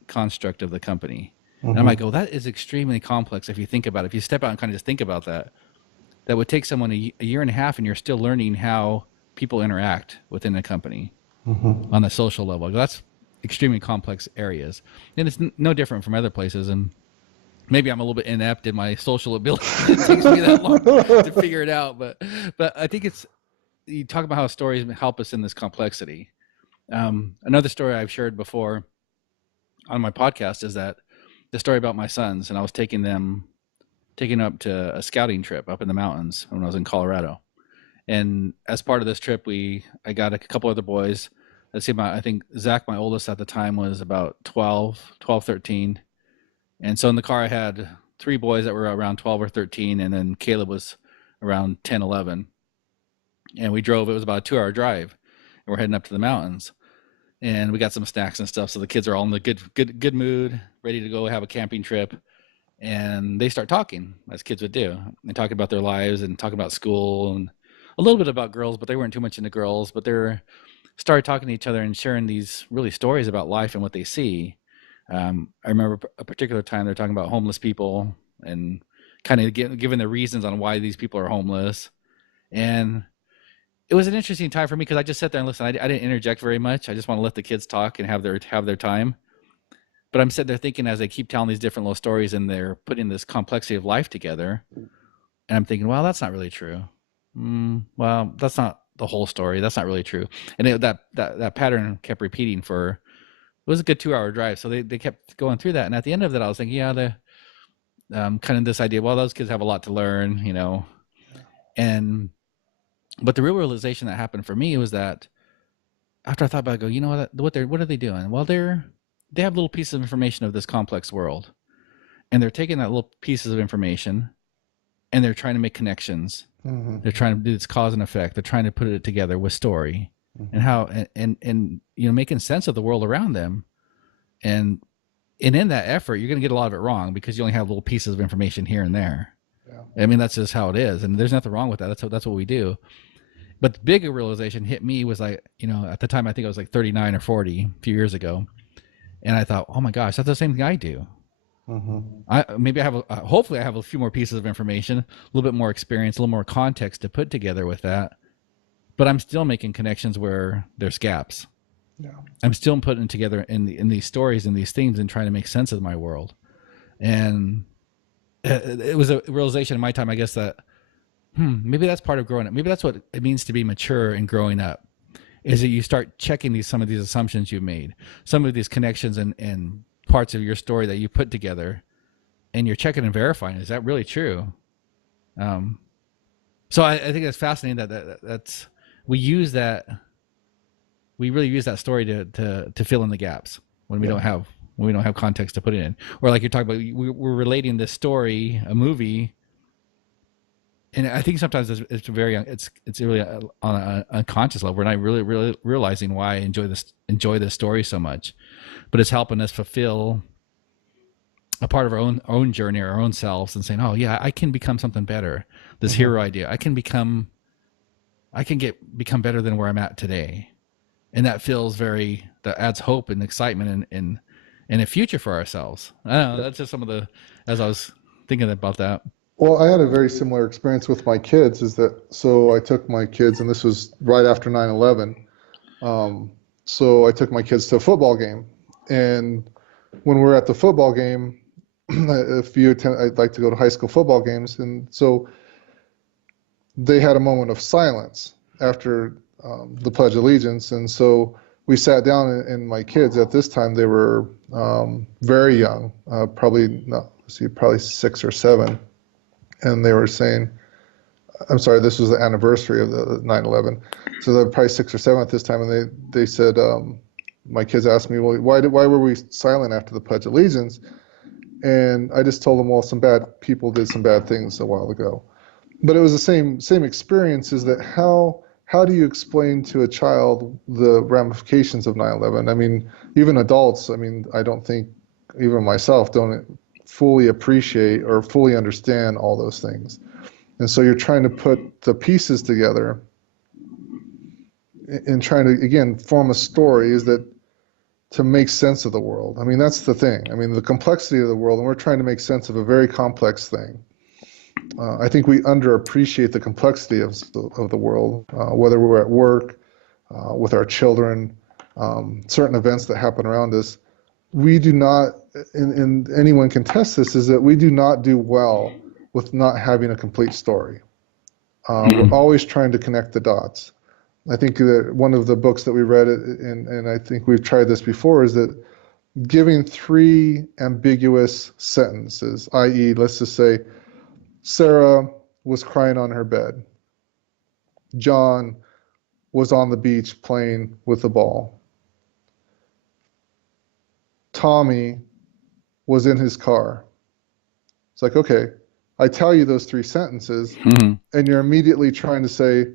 construct of the company. And I'm like, Hmm. oh, that is extremely complex if you think about it. If you step out and kind of just think about that, that would take someone a year and a half, and you're still learning how people interact within a company Hmm. on a social level. That's extremely complex areas, and it's no different from other places. And maybe I'm a little bit inept in my social ability. It takes me that long to figure it out, but I think it's you talk about how stories help us in this complexity. Another story I've shared before on my podcast is that the story about my sons, and I was taking up to a scouting trip up in the mountains when I was in Colorado. And as part of this trip, I got a couple other boys. Let's see, I think Zach, my oldest at the time, was about 12, 13. And so in the car, I had three boys that were around 12 or 13, and then Caleb was around 10, 11. And we drove, it was about a 2 hour drive, and we're heading up to the mountains. And we got some snacks and stuff. So the kids are all in the good mood, ready to go have a camping trip. And they start talking, as kids would do, and talking about their lives and talking about school and a little bit about girls, but they weren't too much into girls. But they're started talking to each other and sharing these really stories about life and what they see. I remember a particular time they're talking about homeless people and kind of giving the reasons on why these people are homeless. And it was an interesting time for me because I just sat there and listened. I didn't interject very much. I just want to let the kids talk and have their time. But I'm sitting there thinking as they keep telling these different little stories and they're putting this complexity of life together, and I'm thinking, well, that's not really true. Well, that's not the whole story. That's not really true. And that pattern kept repeating for it was a good 2 hour drive. So they kept going through that. And at the end of it, I was thinking, yeah, the kind of this idea, well, those kids have a lot to learn, and but the real realization that happened for me was that after I thought about it, I go, you know what are they doing? Well, they have little pieces of information of this complex world, and they're taking that little pieces of information and they're trying to make connections. Hmm. They're trying to do this cause and effect. They're trying to put it together with story and Hmm. how and making sense of the world around them. And in that effort, you're going to get a lot of it wrong because you only have little pieces of information here and there. Yeah. I mean, that's just how it is, and there's nothing wrong with that. That's what we do. But the bigger realization hit me was like, at the time I think I was like 39 or 40 a few years ago, and I thought, oh my gosh, that's the same thing I do. Hmm. I maybe I have hopefully I have a few more pieces of information, a little bit more experience, a little more context to put together with that. But I'm still making connections where there's gaps. Yeah. I'm still putting together in these stories and these themes and trying to make sense of my world. And it was a realization in my time, I guess, that maybe that's part of growing up. Maybe that's what it means to be mature and growing up. Is that you start checking some of these assumptions you've made, some of these connections and parts of your story that you put together, and you're checking and verifying, is that really true? Um, so I think it's fascinating that's we use that we really use that story to fill in the gaps when we Yeah. don't have context to put it in, or like you're talking about, we're relating this story, a movie, and I think sometimes it's very it's really on an unconscious level. We're not really realizing why I enjoy this story so much, but it's helping us fulfill a part of our own journey, our own selves, and saying, "Oh yeah, I can become something better." This hero Hmm. idea, I can become better than where I'm at today, and that adds hope and excitement and a future for ourselves. I don't know. Yeah. That's just some of the as I was thinking about that. Well, I had a very similar experience with my kids. Is that so? I took my kids, and this was right after 9/11. Um, so I took my kids to a football game, and when we're at the football game, if you attend, I'd like to go to high school football games, and so they had a moment of silence after the Pledge of Allegiance, and so we sat down, and my kids at this time they were very young, probably not, let's see, probably 6 or 7, and they were saying, I'm sorry, this was the anniversary of the 9/11, so they're probably 6 or 7 at this time, and they said, my kids asked me, well, why were we silent after the Pledge of Allegiance? And I just told them, well, some bad people did some bad things a while ago. But it was the same experience. Is that how do you explain to a child the ramifications of 9/11? I mean, even adults, I mean, I don't think even myself don't fully appreciate or fully understand all those things. And so you're trying to put the pieces together and trying to again form a story. Is that to make sense of the world. I mean, that's the thing. I mean, the complexity of the world, and we're trying to make sense of a very complex thing. I think we underappreciate the complexity of the world, whether we're at work, with our children, certain events that happen around us. We do not, and anyone can test this, is that we do not do well with not having a complete story. We're Mm. always trying to connect the dots. I think that one of the books that we read, and I think we've tried this before, is that giving three ambiguous sentences, i.e., let's just say Sarah was crying on her bed, John was on the beach playing with the ball, Tommy was in his car. It's like, okay, I tell you those three sentences, Mhm. and you're immediately trying to say,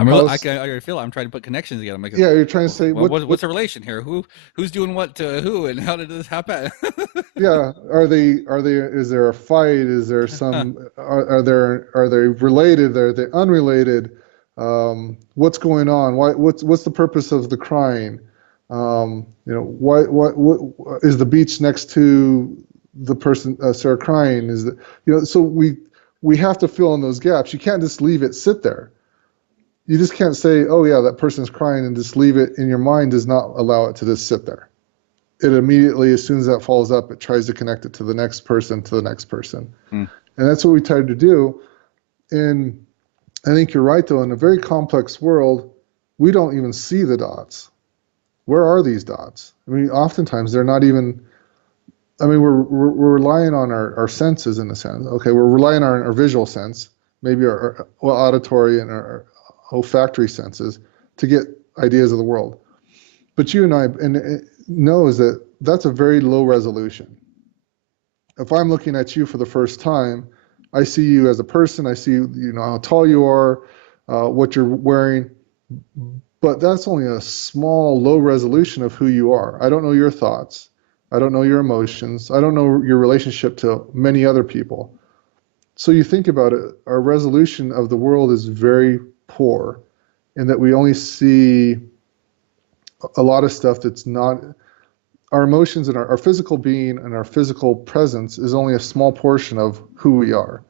I how's, can, I feel I'm trying to put connections together. I'm like, yeah, you're trying to say, what's the relation here? Who's doing what to who, and how did this happen? yeah, is there a fight? Is there are they related? Are they unrelated? What's going on? What's the purpose of the crying? What is the beach next to the person, Sarah crying? So we have to fill in those gaps. You can't just leave it sit there. You just can't say, oh yeah, that person's crying, and just leave it in your mind does not allow it to just sit there. It immediately, as soon as that falls up, it tries to connect it to the next person, to the next person. Hmm. And that's what we tried to do. And I think you're right, though, in a very complex world, we don't even see the dots. Where are these dots? I mean, oftentimes they're not even, I mean, we're relying on our senses in a sense. Okay, we're relying on our visual sense, maybe our auditory and our olfactory senses to get ideas of the world. But you and I and it knows that that's a very low resolution. If I'm looking at you for the first time, I see you as a person. I see how tall you are, what you're wearing, but that's only a small, low resolution of who you are. I don't know your thoughts. I don't know your emotions. I don't know your relationship to many other people. So you think about it, our resolution of the world is very poor in that we only see a lot of stuff that's not our emotions and our physical being and our physical presence is only a small portion of who we are.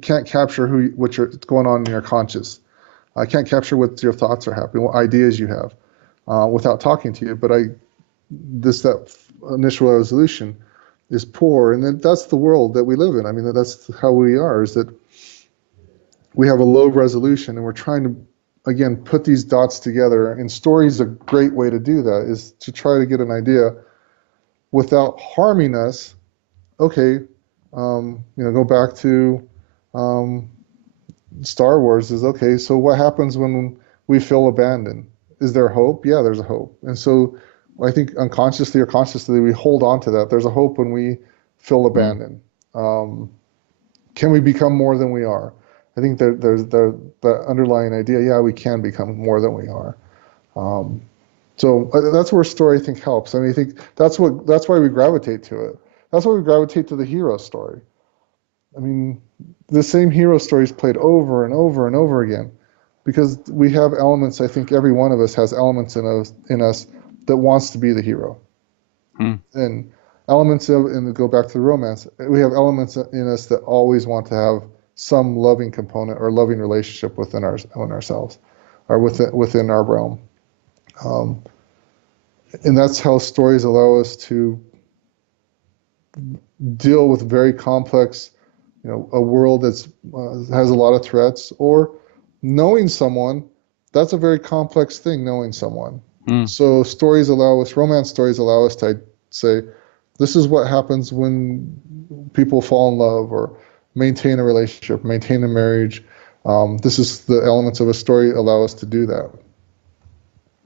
Can't capture what's going on in your conscious. I can't capture what your thoughts are happening, what ideas you have, without talking to you. But that initial resolution is poor, and that's the world that we live in. I mean, that's how we are. Is that we have a low resolution, and we're trying to again put these dots together. And story is a great way to do that. Is to try to get an idea without harming us. Okay, go back to um, Star Wars. Is okay. So what happens when we feel abandoned? Is there hope? Yeah, there's a hope. And so I think unconsciously or consciously we hold on to that. There's a hope when we feel Hmm. abandoned. Um, can we become more than we are? I think there's the underlying idea. Yeah, we can become more than we are. Um, so that's where story I think helps. I mean, I think that's why we gravitate to it. That's why we gravitate to the hero story. I mean, the same hero story is played over and over and over again because we have elements. I think every one of us has elements in us that wants to be the hero, Hmm. and and go back to the romance. We have elements in us that always want to have some loving component or loving relationship within ourselves, or within our realm. Um, and that's how stories allow us to deal with very complex, a world that's has a lot of threats, or knowing someone. That's a very complex thing, knowing someone. Hmm. So romance stories allow us to say, this is what happens when people fall in love or maintain a relationship, maintain a marriage. This is the elements of a story allow us to do that.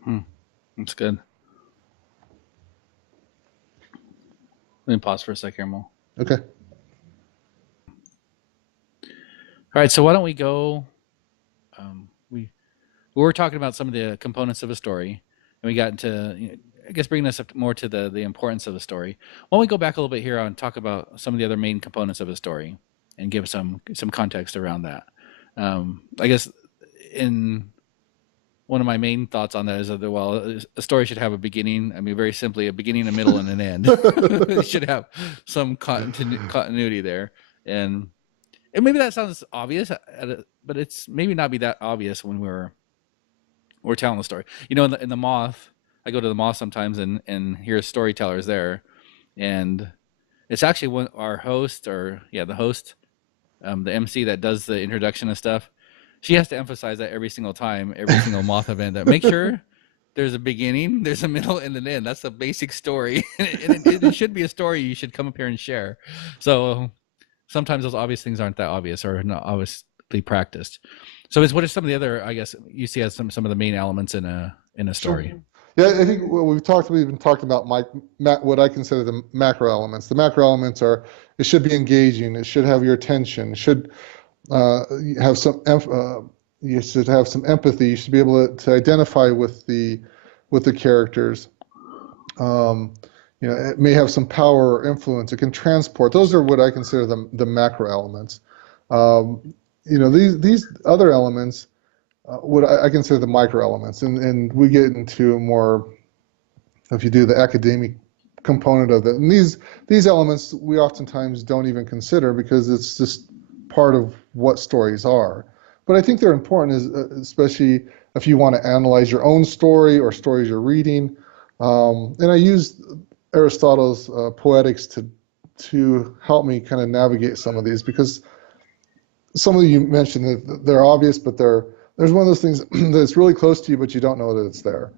Hmm. That's good. Let me pause for a second, Mo. Okay. All right, so why don't we go? We were talking about some of the components of a story, and we got into, I guess, bringing us up more to the importance of the story. Why don't we go back a little bit here and talk about some of the other main components of a story, and give some context around that? I guess in one of my main thoughts on that is that a story should have a beginning. I mean, very simply, a beginning, a middle, and an end. It should have some continuity there, and maybe that sounds obvious, but it's maybe not be that obvious when we're telling the story. In the Moth, I go to the Moth sometimes and hear storytellers there, and it's actually one our host or yeah the host, the MC that does the introduction and stuff. She has to emphasize that every single time, every single Moth event, that make sure there's a beginning, there's a middle, and an end. That's the basic story, and it should be a story you should come up here and share. So sometimes those obvious things aren't that obvious or not obviously practiced. So, what are some of the other, I guess, you see as some of the main elements in a Sure. story? Yeah, I think what we've been talking about what I consider the macro elements. The macro elements are it should be engaging, it should have your attention, it should have you should have some empathy, you should be able to identify with the characters. It may have some power or influence. It can transport. Those are what I consider the macro elements. These other elements, what I consider the micro elements, and we get into more if you do the academic component of it. And these elements we oftentimes don't even consider because it's just part of what stories are. But I think they're important, especially if you want to analyze your own story or stories you're reading. And I use Aristotle's Poetics to help me kind of navigate some of these because some of you mentioned that they're obvious, but there's one of those things that's really close to you, but you don't know that it's there.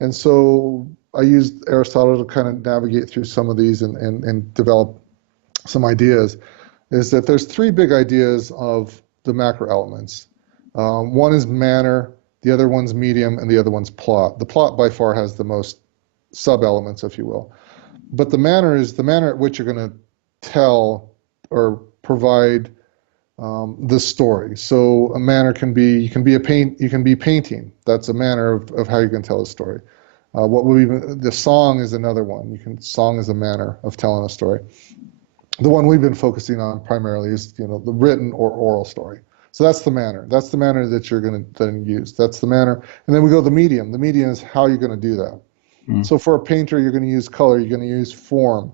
And so I used Aristotle to kind of navigate through some of these and develop some ideas. Is that there's three big ideas of the macro elements. One is manner, the other one's medium, and the other one's plot. The plot by far has the most sub-elements, if you will. But the manner is the manner at which you're going to tell or provide the story. So a manner can be you can be painting. That's a manner of how you can tell a story. The song is another one. Song is a manner of telling a story. The one we've been focusing on primarily is the written or oral story. So that's the manner. That's the manner that you're going to then use. That's the manner. And then we go to the medium. The medium is how you're going to do that. So for a painter, you're going to use color. You're going to use form.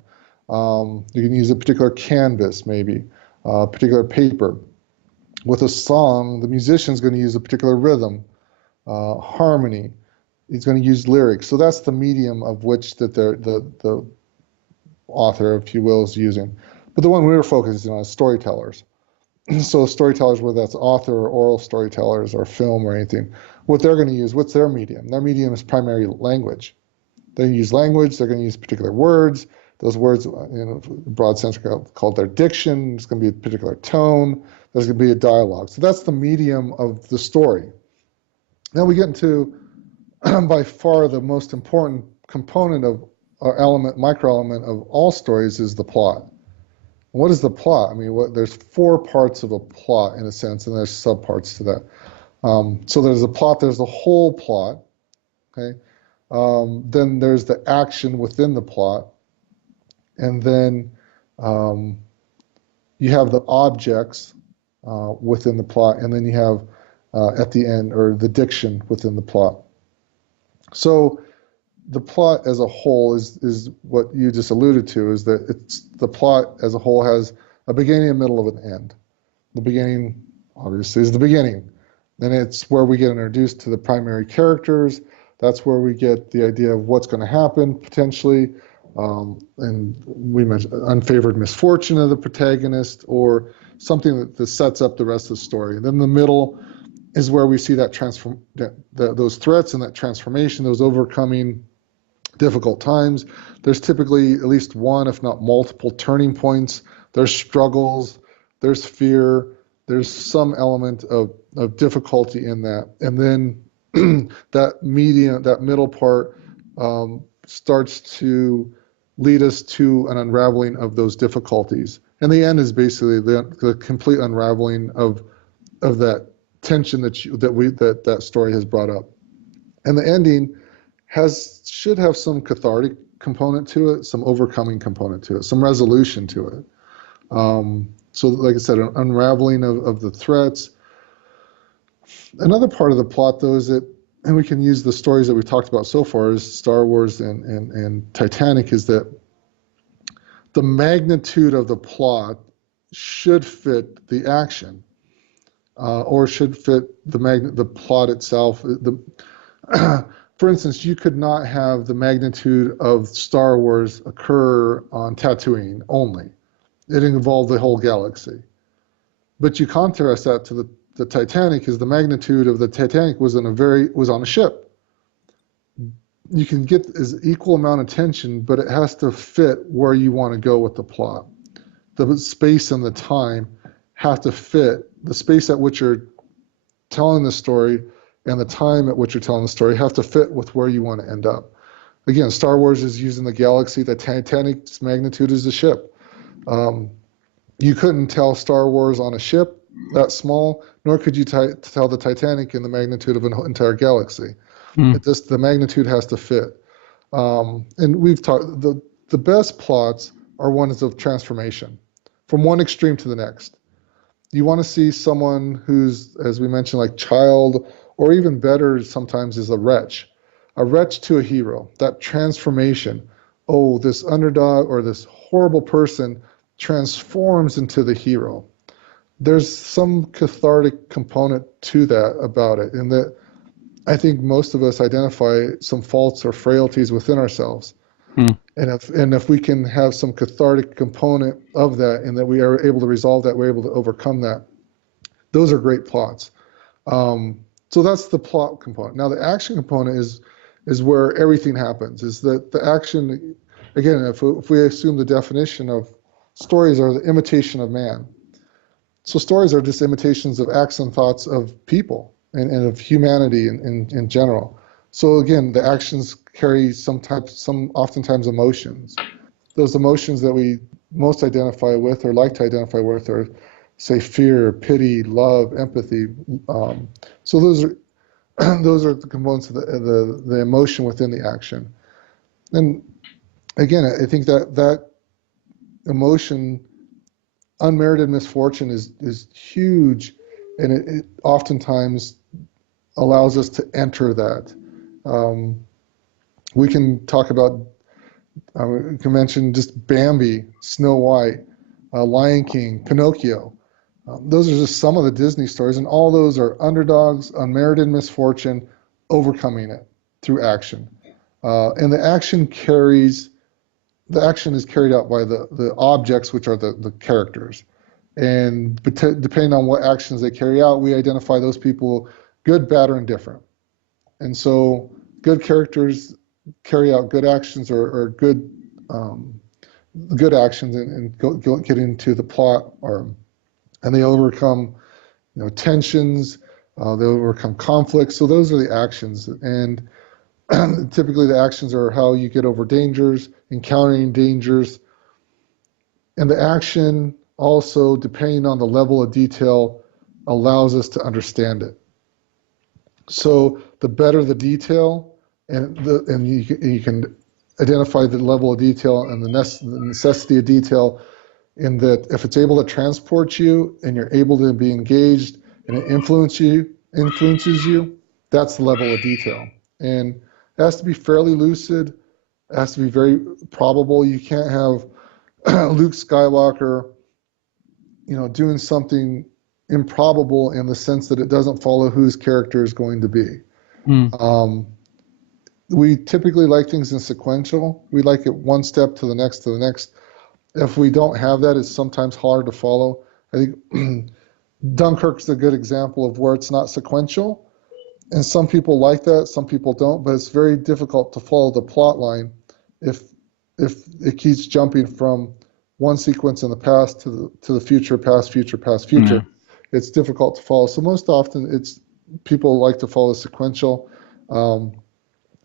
You can use a particular canvas, maybe a particular paper. With a song, the musician's going to use a particular rhythm, harmony. He's going to use lyrics. So that's the medium of which that the author, if you will, is using. But the one we were focusing on is storytellers. So storytellers, whether that's author or oral storytellers or film or anything, what they're going to use, what's their medium? Their medium is primarily language. They use language. They're going to use particular words. Those words, in a broad sense, are called their diction. It's going to be a particular tone. There's going to be a dialogue. So that's the medium of the story. Now we get into, by far, the most important component of our micro element of all stories is the plot. What is the plot? I mean, there's four parts of a plot in a sense, and there's subparts to that. So there's a plot. There's the whole plot. Okay. Then there's the action within the plot, and then you have the objects within the plot, and then you have at the end, or the diction within the plot. So the plot as a whole is what you just alluded to, is that the plot as a whole has a beginning, a middle, of an end. The beginning, obviously, is the beginning. Then it's where we get introduced to the primary characters. That's where we get the idea of what's going to happen, potentially. And we mentioned unfavored misfortune of the protagonist, or something that sets up the rest of the story. And then the middle is where we see that those threats and that transformation, those overcoming difficult times. There's typically at least one, if not multiple, turning points. There's struggles, there's fear, there's some element of difficulty in that. And then that middle part starts to lead us to an unraveling of those difficulties. And the end is basically the complete unraveling of that tension that story has brought up. And the ending should have some cathartic component to it, some overcoming component to it, some resolution to it. So like I said, an unraveling of the threats. Another part of the plot, though, is that and we can use the stories that we've talked about so far as Star Wars and Titanic, is that the magnitude of the plot should fit the action, or should fit the plot itself. For instance, you could not have the magnitude of Star Wars occur on Tatooine only. It involved the whole galaxy. But you contrast that to the Titanic, is the magnitude of the Titanic was on a ship. You can get as equal amount of tension, but it has to fit where you want to go with the plot. The space and the time have to fit. The space at which you're telling the story and the time at which you're telling the story have to fit with where you want to end up. Again, Star Wars is using the galaxy. The Titanic's magnitude is the ship. You couldn't tell Star Wars on a ship that small, nor could you tell the Titanic in the magnitude of an entire galaxy. The magnitude has to fit. And we've talked, the best plots are ones of transformation from one extreme to the next. You want to see someone who's, as we mentioned, like child, or even better sometimes, is a wretch to a hero. That transformation. Oh, this underdog or this horrible person transforms into the hero. There's some cathartic component to that about it, in that I think most of us identify some faults or frailties within ourselves. And if we can have some cathartic component of that, and that we are able to resolve that, we're able to overcome that, those are great plots. So that's the plot component. Now the action component is where everything happens. Is that the action, again, if we assume the definition of stories are the imitation of man. So stories are just imitations of acts and thoughts of people and of humanity in general. So again, the actions carry oftentimes emotions. Those emotions that we most identify with or like to identify with are, say, fear, pity, love, empathy. So those are those are the components of the emotion within the action. And again, I think that emotion, unmerited misfortune, is huge, and it oftentimes allows us to enter that. We can talk about, we can mention just Bambi, Snow White, Lion King, Pinocchio. Those are just some of the Disney stories, and all those are underdogs, unmerited misfortune, overcoming it through action. And the action is carried out by the objects, which are the characters. And depending on what actions they carry out, we identify those people good, bad, or indifferent. And so good characters carry out good actions, or good actions, and get into the plot, and they overcome tensions, they overcome conflicts. So those are the actions. And typically the actions are how you get over dangers, encountering dangers. And the action also, depending on the level of detail, allows us to understand it. So the better the detail, and you can identify the level of detail and the necessity of detail, in that if it's able to transport you and you're able to be engaged and it influences you, that's the level of detail. And it has to be fairly lucid. It has to be very probable. You can't have Luke Skywalker, doing something improbable in the sense that it doesn't follow who his character is going to be. We typically like things in sequential. We like it one step to the next to the next. If we don't have that, it's sometimes hard to follow. I think Dunkirk's a good example of where it's not sequential. And some people like that, some people don't, but it's very difficult to follow the plot line if it keeps jumping from one sequence in the past to the future, past, future, past, future. Mm-hmm. It's difficult to follow. So most often people like to follow sequential.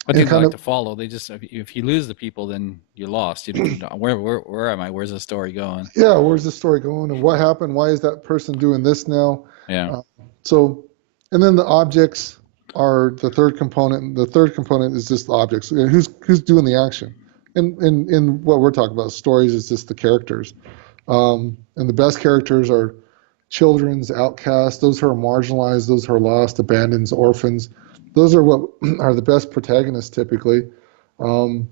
I think they like to follow. They just, if you lose the people, then you're lost. Where am I? Where's the story going? Yeah, where's the story going, and what happened? Why is that person doing this now? Yeah. And then the objects are the third component. The third component is just the objects. Who's doing the action? And what we're talking about, stories, is just the characters. And the best characters are children's, outcasts, those who are marginalized, those who are lost, abandoned, orphans. those are what are the best protagonists typically. Um,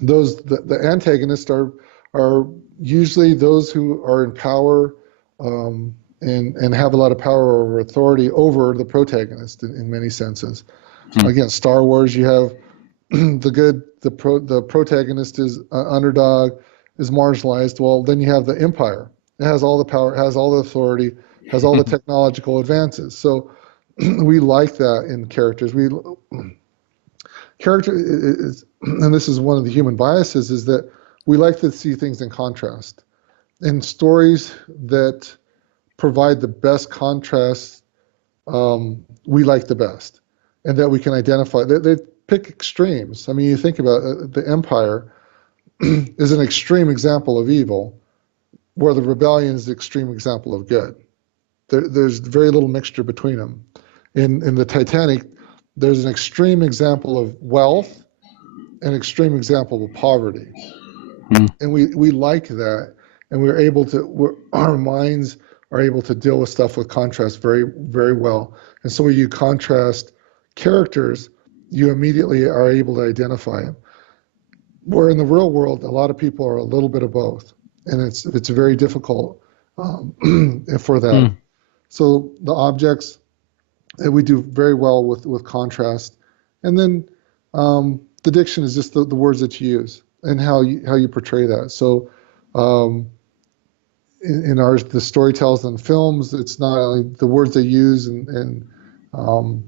the antagonists are usually those who are in power, and have a lot of power or authority over the protagonist in many senses. Hmm. Again, Star Wars, you have the protagonist is underdog, is marginalized. Well, then you have the Empire. It has all the power, has all the authority, has all the technological advances. So we like that in characters. We character is, and this is one of the human biases, is that we like to see things in contrast. In stories that provide the best contrast, we like the best, and that we can identify. They pick extremes. I mean, you think about the Empire is an extreme example of evil, where the rebellion is the extreme example of good. There's very little mixture between them. In the Titanic, there's an extreme example of wealth, an extreme example of poverty, Hmm. and we like that, and our minds are able to deal with stuff with contrast very very well. And so when you contrast characters, you immediately are able to identify them. Where in the real world, a lot of people are a little bit of both, and it's very difficult for that. Hmm. So the objects that we do very well with contrast, and then the diction is just the words that you use and how you portray that. So um, in ours, the storytells and films, it's not only the words they use and um,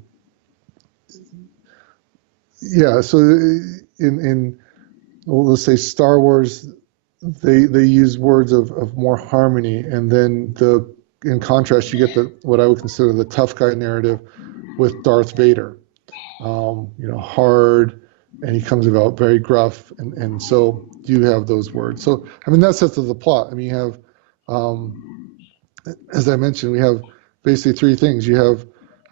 yeah. So in well, let's say Star Wars, they use words of more harmony, and then the in contrast, you get the what I would consider the tough guy narrative with Darth Vader. Hard, and he comes about very gruff, and so you have those words. So I mean that sets of the plot. I mean you have, um, as I mentioned, we have basically three things.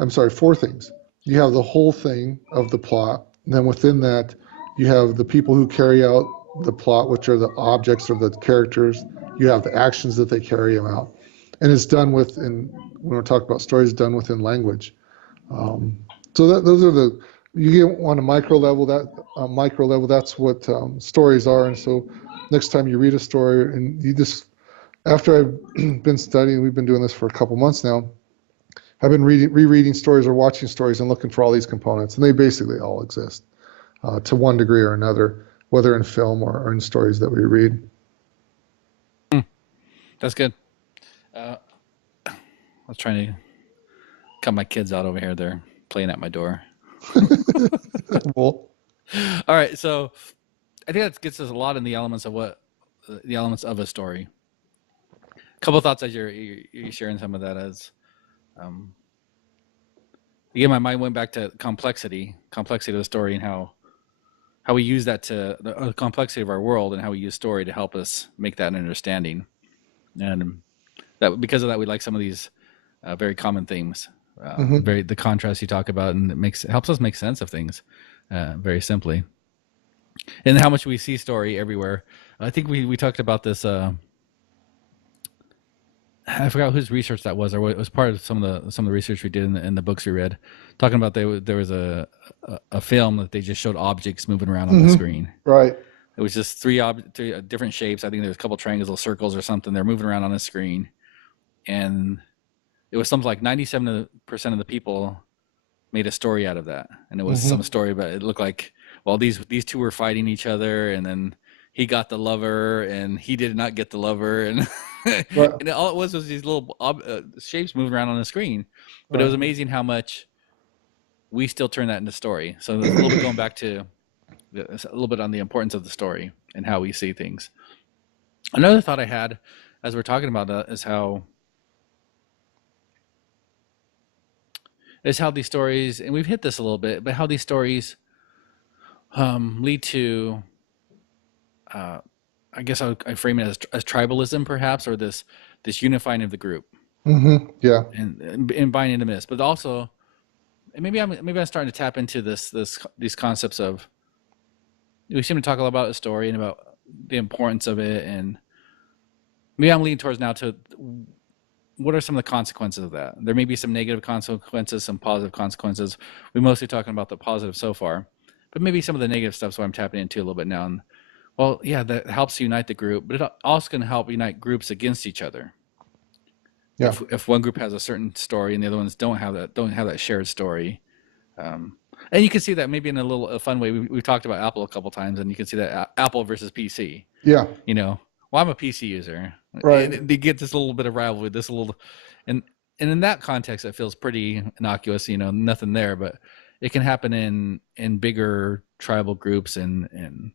I'm sorry, four things. You have the whole thing of the plot, and then within that, you have the people who carry out the plot, which are the objects or the characters. You have the actions that they carry them out, and it's done within. When we talk about stories, done within language. Um, so those are you get on a micro level. That's what stories are. And so next time you read a story, and you just after I've been studying, we've been doing this for a couple months now. I've been rereading stories or watching stories and looking for all these components, and they basically all exist to one degree or another, whether in film or in stories that we read. Hmm. That's good. Uh, I was trying to cut my kids out over here. They're playing at my door. Well, All right, so I think that gets us a lot in the elements of what the elements of a story. A couple of thoughts as you're sharing some of that as um, again, my mind went back to complexity of the story, and how we use that to the complexity of our world, and how we use story to help us make that an understanding. And that because of that, we like some of these very common themes. hmm Very the contrast you talk about, and it helps us make sense of things very simply, and how much we see story everywhere. I think we talked about this. I forgot whose research that was, or what it was part of some of the research we did in the books we read, talking about there was a film that they just showed objects moving around on the hmm screen. Right. It was just three different shapes. I think there was a couple triangles, little circles, or something. They're moving around on the screen, and it was something like 97% of the people made a story out of that, and it was some hmm story, but it looked like well these two were fighting each other, and then he got the lover, and he did not get the lover, and Right. and all it was these little shapes moving around on the screen, but it was Right. amazing how much we still turn that into story. So there's a little bit going back to a little bit on the importance of the story and how we see things. Another thought I had as we're talking about that is how these stories, and we've hit this a little bit, but how these stories lead to, uh, I guess I frame it as tribalism, perhaps, or this unifying of the group Yeah. and buying into this. But also, and maybe I'm starting to tap into these concepts of we seem to talk a lot about the story and about the importance of it, and maybe I'm leaning towards now to what are some of the consequences of that? There may be some negative consequences, some positive consequences. We're mostly talking about the positive so far, but maybe some of the negative stuff. So I'm tapping into a little bit now. And well, yeah, that helps unite the group, but it also can help unite groups against each other. Yeah. If one group has a certain story and the other ones don't have that shared story, and you can see that maybe in a fun way. We've talked about Apple a couple times, and you can see that Apple versus PC. Yeah. You know, well, I'm a PC user. Right. They get this little bit of rivalry, this little, and and in that context, it feels pretty innocuous. You know, nothing there, but it can happen in bigger tribal groups and.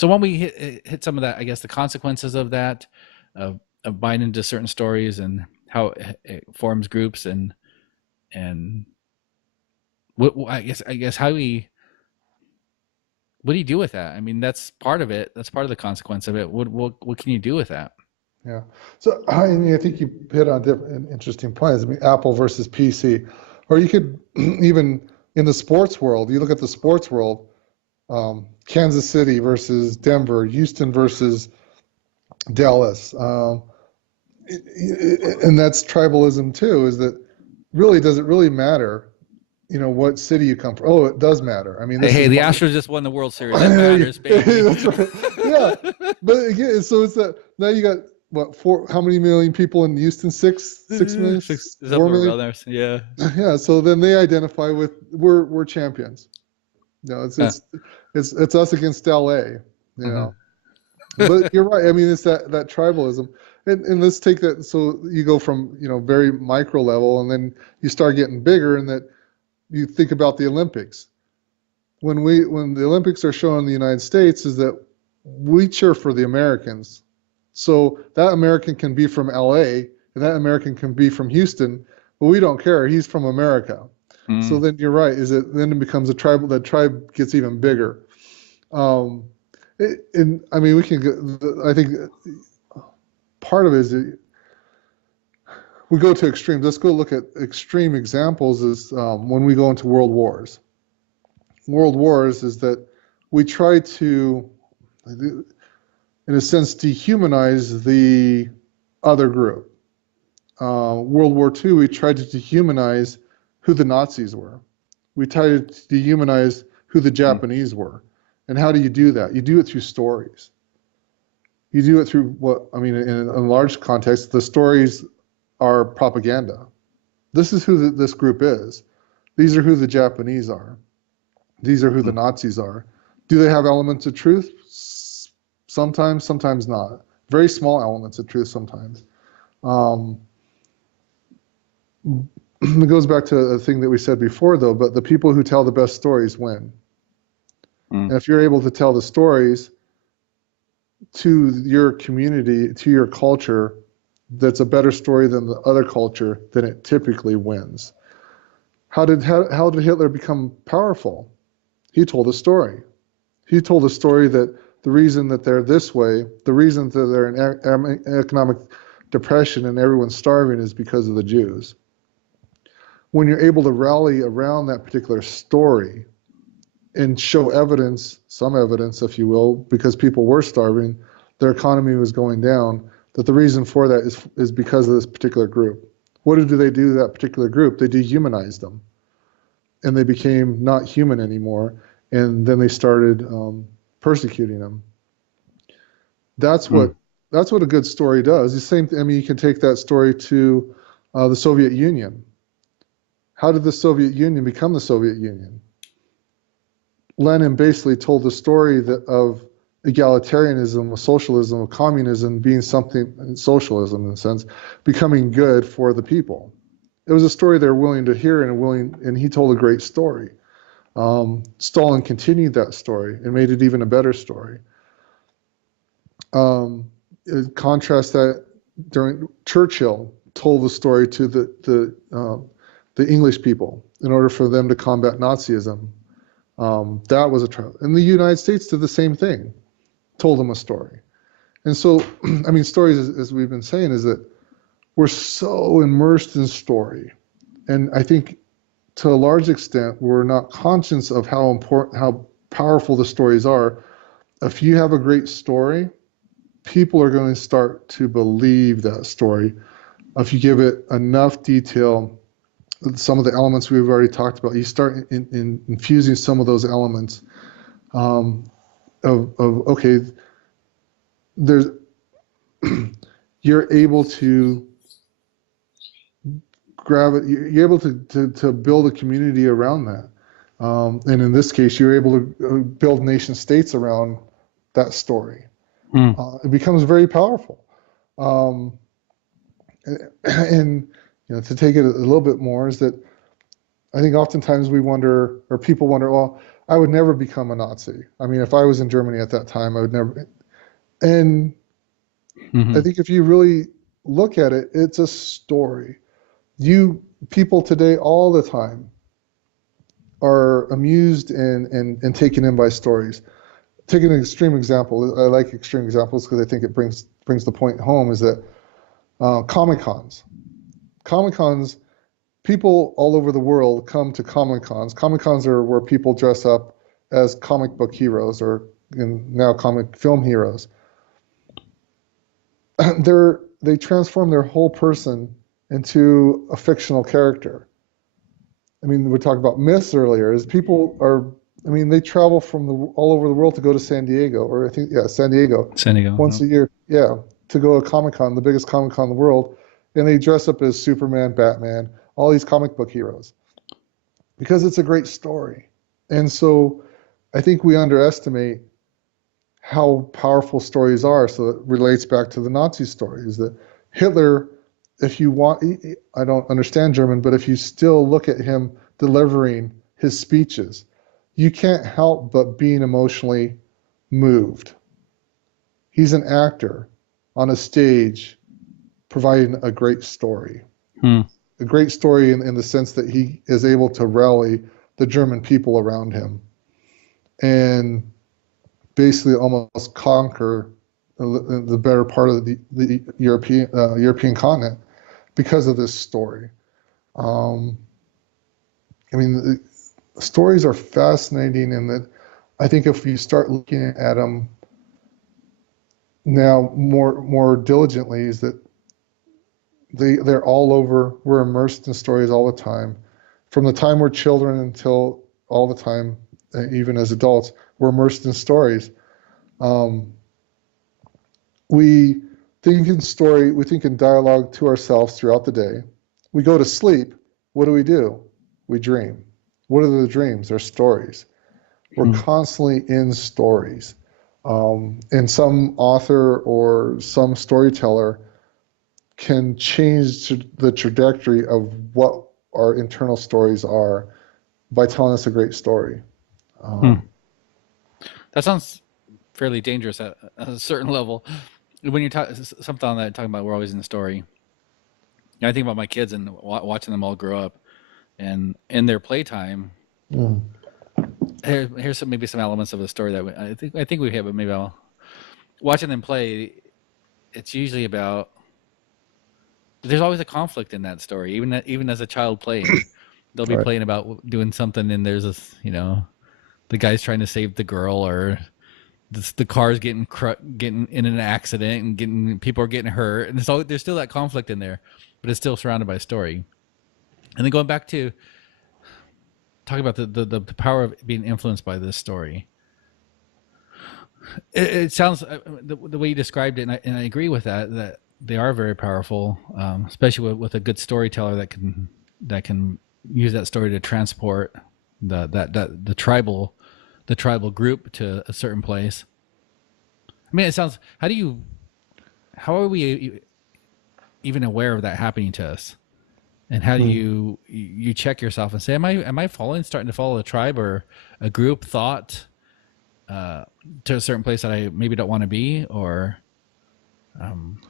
So when we hit some of that, I guess the consequences of that, of buying into certain stories and how it forms groups and I guess how we what do you do with that? I mean, that's part of it. That's part of the consequence of it. What can you do with that? Yeah. So I mean, I think you hit on different interesting points. I mean, Apple versus PC, or you could even in the sports world. You look at the sports world. Kansas City versus Denver, Houston versus Dallas, and that's tribalism too. Is that really does it really matter? You know what city you come from? Oh, it does matter. I mean, Hey, this hey, is the one. Astros just won the World Series. That matters, baby. That's right. Yeah, but again, so it's that now you got what four? How many million people in Houston? 6 million, Six, 4 million. around there. Yeah. Yeah. So then they identify with we're champions. No, Huh. it's us against LA. You Uh-huh. know. But you're right. I mean, it's that tribalism, and let's take that. So you go from very micro level, and then you start getting bigger, and that you think about the Olympics. When the Olympics are shown in the United States, is that we cheer for the Americans. So that American can be from LA, and that American can be from Houston, but we don't care. He's from America. So Mm. then you're right. Then it becomes a tribal. That tribe gets even bigger. Um, and I mean, we can go, I think part of it is we go to extremes. Let's go look at extreme examples is when we go into world wars. World wars is that we try to, in a sense, dehumanize the other group. World War II, we tried to dehumanize who the Nazis were. We tried to dehumanize who the Mm. Japanese were. And how do you do that? You do it through stories. You do it through in a large context, the stories are propaganda. This is who this group is. These are who the Japanese are. These are who the Mm. Nazis are. Do they have elements of truth? Sometimes, sometimes not. Very small elements of truth sometimes. Um, it goes back to a thing that we said before, though, but the people who tell the best stories win. Mm. And if you're able to tell the stories to your community, to your culture, that's a better story than the other culture, then it typically wins. How did Hitler become powerful? He told a story. He told a story that the reason that they're this way, the reason that they're in economic depression and everyone's starving is because of the Jews. When you're able to rally around that particular story and show evidence, some evidence, if you will, because people were starving, their economy was going down, that the reason for that is because of this particular group. What do they do to that particular group? They dehumanized them. And they became not human anymore. And then they started persecuting them. That's Mm. what a good story does. The same. I mean, you can take that story to the Soviet Union. How did the Soviet Union become the Soviet Union? Lenin basically told the story of egalitarianism, of socialism, of communism being something, socialism in a sense, becoming good for the people. It was a story they were willing to hear and he told a great story. Stalin continued that story and made it even a better story. Contrast that during Churchill told the story to the English people in order for them to combat Nazism. That was a trial. And the United States did the same thing, told them a story. And so, I mean, stories, as we've been saying, is that we're so immersed in story. And I think to a large extent, we're not conscious of how powerful the stories are. If you have a great story, people are going to start to believe that story if you give it enough detail. Some of the elements we've already talked about, you start infusing some of those elements of okay, there's you're able to grab it. You're able to build a community around that, and in this case, you're able to build nation states around that story. Hmm. It becomes very powerful. Um, and to take it a little bit more is that I think oftentimes we wonder, or people wonder, well, I would never become a Nazi. I mean, if I was in Germany at that time, I would never. And I Hmm. think if you really look at it, it's a story. You people today all the time are amused and taken in by stories. Take an extreme example. I like extreme examples because I think it brings the point home. Is that Comic Cons? Comic Cons. People all over the world come to Comic Cons. Comic Cons are where people dress up as comic book heroes or now comic film heroes. They transform their whole person into a fictional character. I mean, we talked about myths earlier. Is people are, I mean, they travel from all over the world to go to San Diego, or I think, yeah, San Diego, San Diego. once a year, yeah, to go to Comic Con, the biggest Comic Con in the world, and they dress up as Superman, Batman, all these comic book heroes because it's a great story. And so, I think we underestimate how powerful stories are. So it relates back to the Nazi stories that Hitler, if you want, I don't understand German, but if you still look at him delivering his speeches, you can't help but being emotionally moved. He's an actor on a stage providing a great story. Hmm. A great story in the sense that he is able to rally the German people around him and basically almost conquer the better part of the European continent because of this story. Um, I mean, the stories are fascinating in that I think if you start looking at them now more diligently, is that they're all over. We're immersed in stories all the time, from the time we're children until all the time, even as adults, we're immersed in stories. Um, we think in story, we think in dialogue to ourselves throughout the day. We go to sleep. What do? We dream. What are the dreams? They're stories. We're Hmm. constantly in stories. And some author or some storyteller can change the trajectory of what our internal stories are by telling us a great story. Hmm. Um, That sounds fairly dangerous at a certain level. When you're something on that talking about we're always in the story. I think about my kids and watching them all grow up, and in their playtime, mm, here's maybe some elements of the story that I think we have, but maybe I'll watching them play. It's usually about there's always a conflict in that story, even as a child playing. They'll be right. playing about doing something, and there's this, the guy's trying to save the girl, or the car's getting in an accident, and getting people are getting hurt, and so there's still that conflict in there, but it's still surrounded by a story. And then going back to talking about the power of being influenced by this story, it sounds the way you described it, and I agree with that they are very powerful, especially with a good storyteller that can use that story to transport the tribal group to a certain place. I mean, it sounds. How are we even aware of that happening to us? And how do Mm. you check yourself and say, am I starting to follow a tribe or a group thought uh, to a certain place that I maybe don't want to be, or um,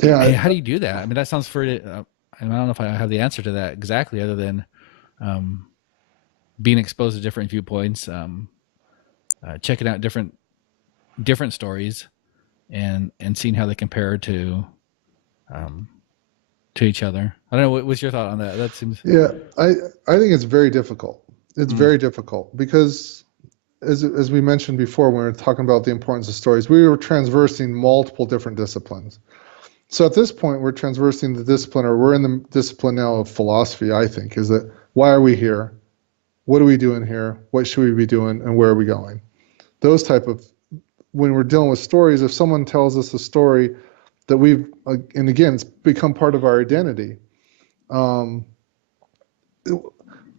Yeah, how do you do that? I mean, that sounds pretty. I don't know if I have the answer to that exactly, other than um, being exposed to different viewpoints, checking out different stories, and seeing how they compare um, to each other. I don't know. What's your thought on that? That seems. yeah. I think it's very difficult. It's Mm. very difficult because as we mentioned before, when we were talking about the importance of stories, we were transversing multiple different disciplines. So at this point, we're transversing the discipline, or we're in the discipline now of philosophy, I think, is that why are we here? What are we doing here? What should we be doing? And where are we going? Those type of, when we're dealing with stories, if someone tells us a story that we've, and again, it's become part of our identity. Um,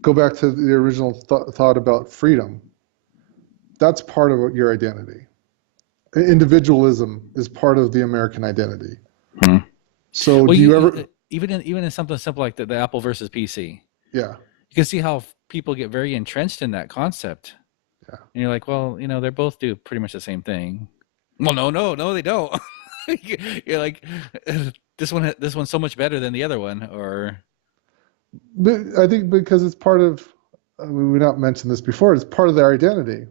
Go back to the original thought about freedom. That's part of your identity. Individualism is part of the American identity. Hmm. So Well, do you ever? even in something simple like the Apple versus PC, Yeah, you can see how people get very entrenched in that concept. yeah. And you're like, well, they both do pretty much the same thing. Well, no, they don't. You're like, this one's so much better than the other one, or But I think because it's part of, I mean, we not mentioned this before, it's part of their identity.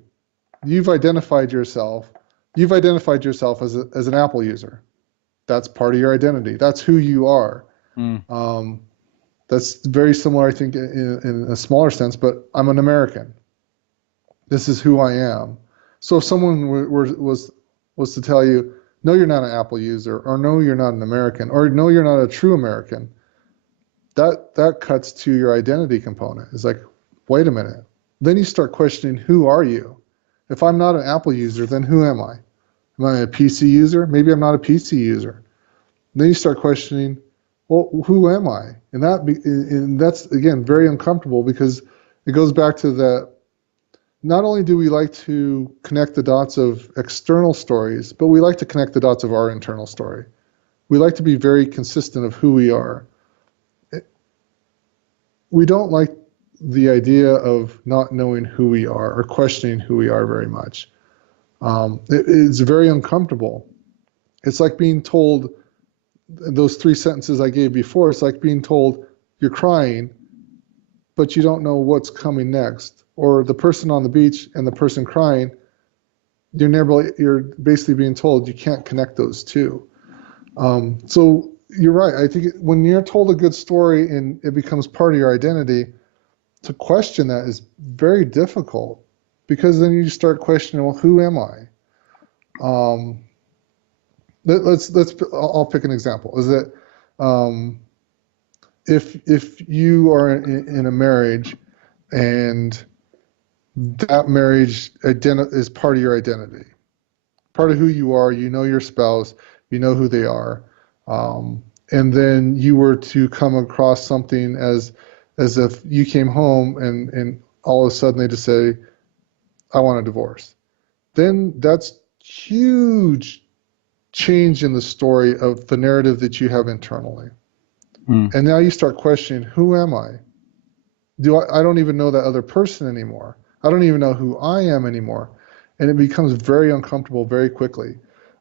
You've identified yourself. You've identified yourself as an Apple user. That's part of your identity. That's who you are. mm, Um, that's very similar, I think, in a smaller sense. But I'm an American. This is who I am. So if someone was to tell you, no, you're not an Apple user, or no, you're not an American, or no, you're not a true American, that cuts to your identity component. It's like, wait a minute. Then you start questioning, who are you? If I'm not an Apple user, then who am I? Am I a PC user? Maybe I'm not a PC user. Then you start questioning, well, who am I? And that's again very uncomfortable, because it goes back to that. Not only do we like to connect the dots of external stories, but we like to connect the dots of our internal story. We like to be very consistent of who we are. We don't like the idea of not knowing who we are or questioning who we are very much. It's very uncomfortable. It's like being told those three sentences I gave before. It's like being told you're crying, but you don't know what's coming next. Or the person on the beach and the person crying, you're basically being told you can't connect those two. So you're right. I think when you're told a good story and it becomes part of your identity, to question that is very difficult, because then you start questioning, well, who am I? Um, I'll pick an example. Is that if you are in a marriage and that marriage is part of your identity, part of who you are, you know your spouse, you know who they are, and then you were to come across something as if you came home and all of a sudden they just say, I want a divorce. Then that's huge change in the story of the narrative that you have internally. mm, And now you start questioning, who am I? I don't even know that other person anymore. I don't even know who I am anymore. And it becomes very uncomfortable very quickly,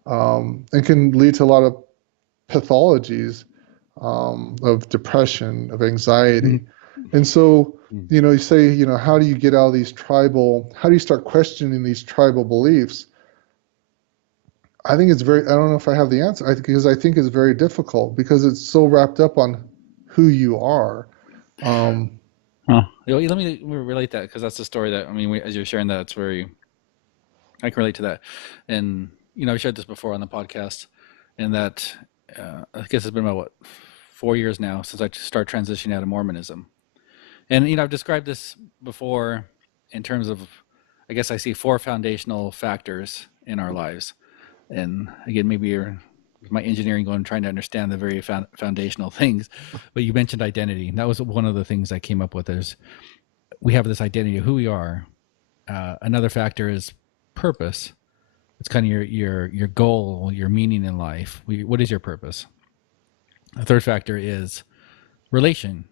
and can lead to a lot of pathologies, of depression, of mm, anxiety. And so, mm. you say, how do you get out of how do you start questioning these tribal beliefs? I don't know if I have the answer, because I think it's very difficult, because it's so wrapped up on who you are. Um, Huh. Let me relate that, because that's the story that as you're sharing that, it's very I can relate to that, and I shared this before on the podcast, and that I guess it's been about 4 years now since I started transitioning out of Mormonism. And I've described this before in terms of, I guess I see four foundational factors in our lives. And again, maybe you're my engineering going trying to understand the very foundational things. But you mentioned identity. That was one of the things I came up with. Is we have this identity of who we are. Another factor is purpose. It's kind of your goal, your meaning in life. What is your purpose? A third factor is relation,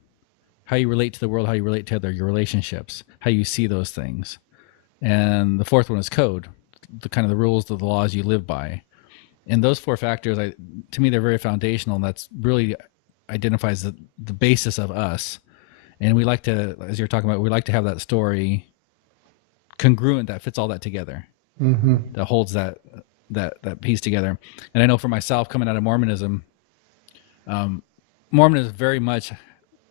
how you relate to the world, how you relate to your relationships, how you see those things. And the fourth one is code, the kind of the rules, the laws you live by. And those four factors, to me, they're very foundational, and that's really identifies the basis of us. And we like to, as you're talking about, we like to have that story congruent that fits all that together, that holds that piece together. And I know for myself, coming out of Mormonism, Mormonism very much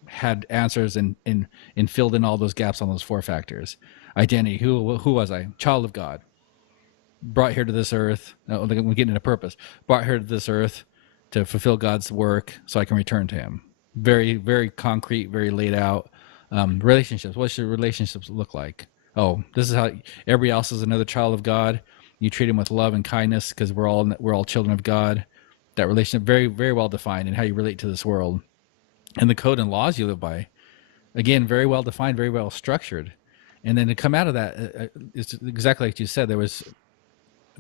had answers and filled in all those gaps on those four factors. identity. Who was I? Child of God, brought here to this earth. We're getting into purpose. Brought here to this earth to fulfill God's work, so I can return to Him. Very, very concrete, very laid out. Relationships. What should relationships look like? Oh, this is how everybody else is another child of God. You treat them with love and kindness because we're all children of God. That relationship very, very well defined, and how you relate to this world, and the code and laws you live by. Again, very well defined, very well structured. And then to come out of that, it's exactly like you said. There was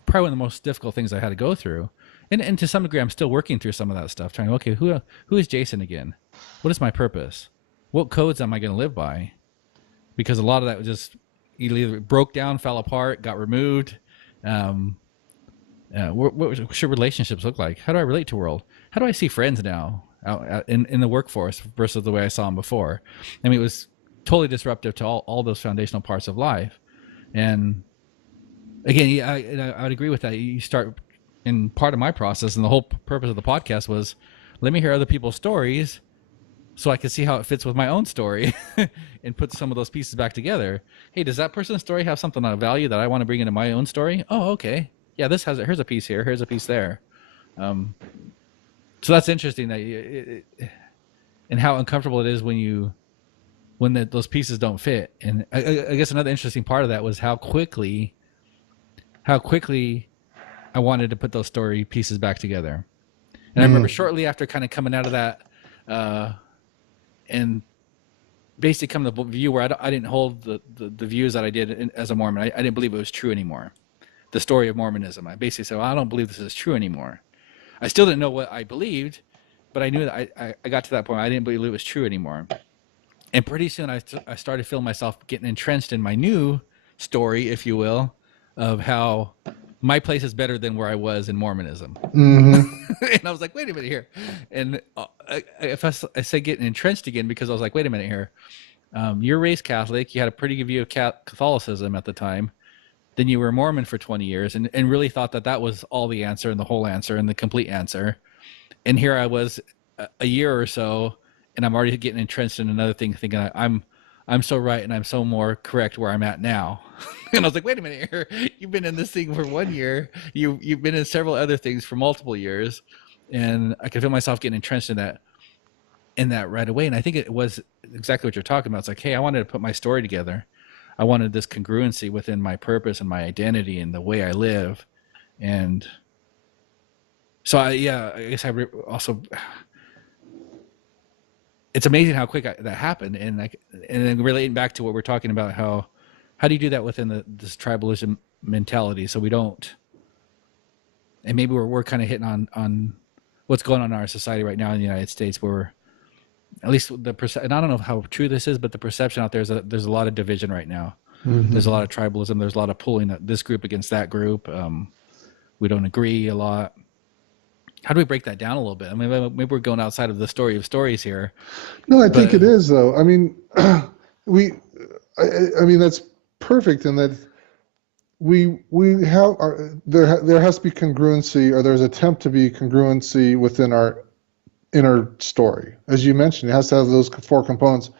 probably one of the most difficult things I had to go through, and to some degree, I'm still working through some of that stuff. Trying, okay, who is Jason again? What is my purpose? What codes am I going to live by? Because a lot of that was just either broke down, fell apart, got removed. What should relationships look like? How do I relate to the world? How do I see friends now out in the workforce versus the way I saw them before? I mean, it was totally disruptive to all those foundational parts of life. And again, I would agree with that. You start, in part of my process, and the whole purpose of the podcast was, let me hear other people's stories so I can see how it fits with my own story and put some of those pieces back together. Hey, does that person's story have something of value that I want to bring into my own story? Oh, okay. Yeah, this has it. Here's a piece here. Here's a piece there. So that's interesting that and how uncomfortable it is when those pieces don't fit. And I guess another interesting part of that was how quickly I wanted to put those story pieces back together. And I remember shortly after kind of coming out of that, and basically coming to the view where I didn't hold the views that I did as a Mormon. I didn't believe it was true anymore. The story of Mormonism. I basically said, well, I don't believe this is true anymore. I still didn't know what I believed, but I knew that I got to that point. I didn't believe it was true anymore. And pretty soon I started feeling myself getting entrenched in my new story, if you will, of how my place is better than where I was in Mormonism. Mm-hmm. And I was like, wait a minute here. And if I say getting entrenched again, because I was like, wait a minute here. You're raised Catholic. You had a pretty good view of Catholicism at the time. Then you were Mormon for 20 years and really thought that was all the answer and the whole answer and the complete answer. And here I was a year or so, and I'm already getting entrenched in another thing, thinking I'm so right and I'm so more correct where I'm at now. And I was like, wait a minute here. You've been in this thing for 1 year. You've been in several other things for multiple years. And I could feel myself getting entrenched in that right away. And I think it was exactly what you're talking about. It's like, hey, I wanted to put my story together. I wanted this congruency within my purpose and my identity and the way I live. And so I guess also, it's amazing how quick that happened. And then relating back to what we're talking about, how do you do that within this tribalism mentality? So we don't, and maybe we're kind of hitting on what's going on in our society right now in the United States, where at least and I don't know how true this is, but the perception out there is that there's a lot of division right now. Mm-hmm. There's a lot of tribalism. There's a lot of pulling this group against that group. We don't agree a lot. How do we break that down a little bit? I mean, maybe we're going outside of the story of stories here. No, I think it is, though. I mean, I mean, that's perfect in that we have there has to be congruency, or there's attempt to be congruency within our inner story. As you mentioned, it has to have those 4 components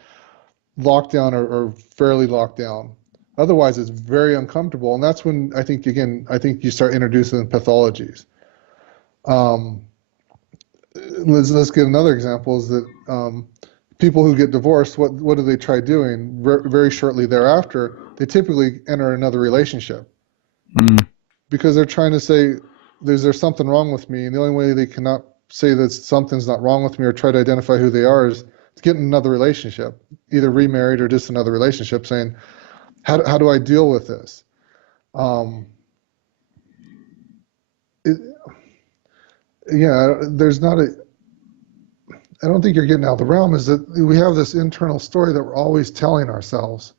locked down or fairly locked down. Otherwise, it's very uncomfortable, and that's when I think you start introducing pathologies. Let's get another example. Is that people who get divorced, what do they try doing? Very shortly thereafter, they typically enter another relationship because they're trying to say, "There's something wrong with me," and the only way they cannot say that something's not wrong with me or try to identify who they are is to get in another relationship, either remarried or just another relationship, saying, "How do I deal with this?" There's not I don't think you're getting out of the realm, is that we have this internal story that we're always telling ourselves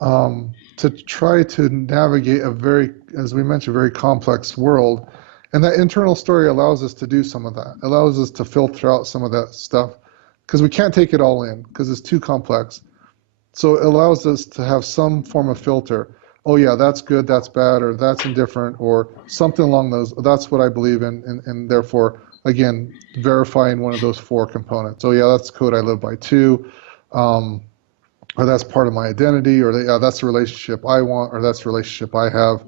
to try to navigate a very, as we mentioned, very complex world. And that internal story allows us to do some of that. It allows us to filter out some of that stuff because we can't take it all in because it's too complex. So it allows us to have some form of filter. Oh yeah, that's good, that's bad, or that's indifferent, or something along those. That's what I believe in, and therefore, again, verifying one of those 4 components. Oh yeah, that's the code I live by too. or that's part of my identity, or that's the relationship I want, or that's the relationship I have,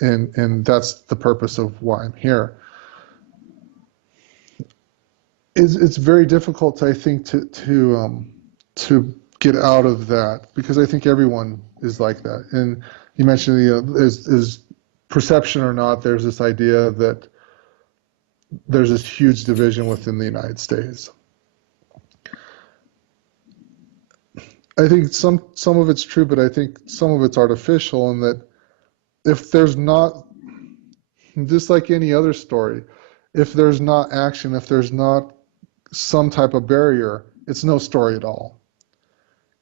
and that's the purpose of why I'm here. It's very difficult, I think, to get out of that, because I think everyone is like that. And you mentioned, is perception or not, there's this idea that there's this huge division within the United States. I think some of it's true, but I think some of it's artificial, in that if there's not, just like any other story, if there's not action, if there's not some type of barrier, it's no story at all.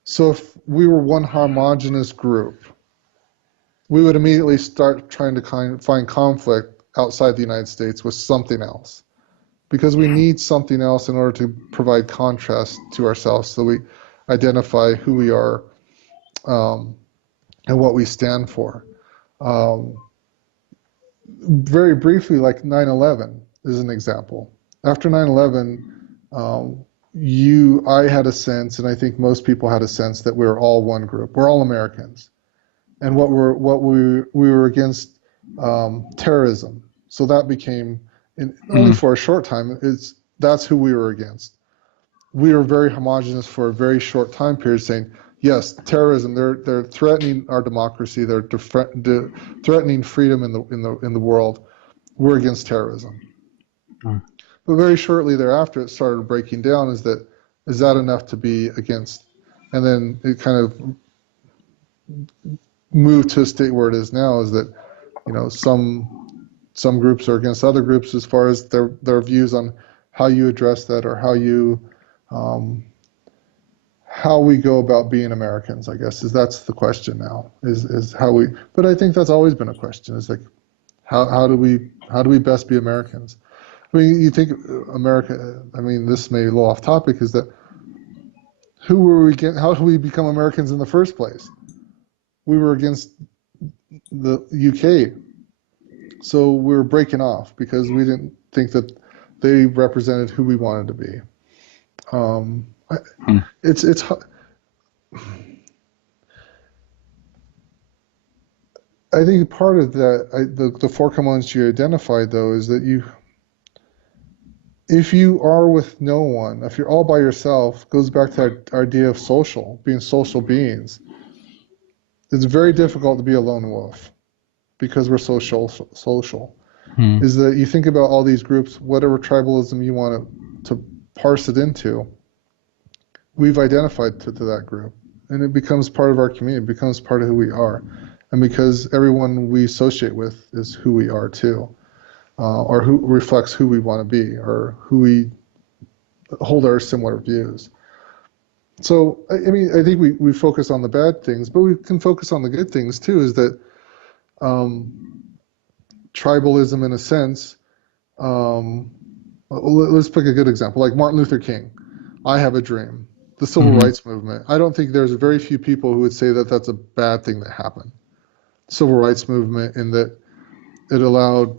So if we were one homogenous group, we would immediately start trying to find conflict outside the United States with something else, because we need something else in order to provide contrast to ourselves, so we identify who we are, and what we stand for. Very briefly, like 9/11 is an example. After 9/11, I had a sense, and I think most people had a sense, that we were all one group. We're all Americans, and we were against terrorism. So that became, only for a short time, that's who we were against. We were very homogenous for a very short time period, saying, yes, terrorism, they're threatening our democracy, they're threatening freedom in the world. We're against terrorism. But very shortly thereafter, it started breaking down. Is that enough to be against? And then it kind of moved to a state where it is now, is that, some groups are against other groups as far as their views on how you address that, or how we go about being Americans, I guess, that's the question now, is how we, but I think that's always been a question, is like, how do we best be Americans? I mean, you think America, I mean, this may be a little off topic, is that how do we become Americans in the first place? We were against the UK. So we were breaking off because we didn't think that they represented who we wanted to be. It's I think part of that, the four components you identified, though, is that if you are with no one, if you're all by yourself, goes back to that idea of being social beings. It's very difficult to be a lone wolf, because we're so social. Is that you think about all these groups, whatever tribalism you want to parse it into, we've identified to that group, and it becomes part of our community, it becomes part of who we are. And because everyone we associate with is who we are too, or who reflects who we want to be, or who we hold our similar views. So, I mean, I think we focus on the bad things, but we can focus on the good things too, is that tribalism, in a sense, let's pick a good example, like Martin Luther King. I have a dream. The civil rights movement. I don't think there's very few people who would say that that's a bad thing that happened. Civil rights movement, in that it allowed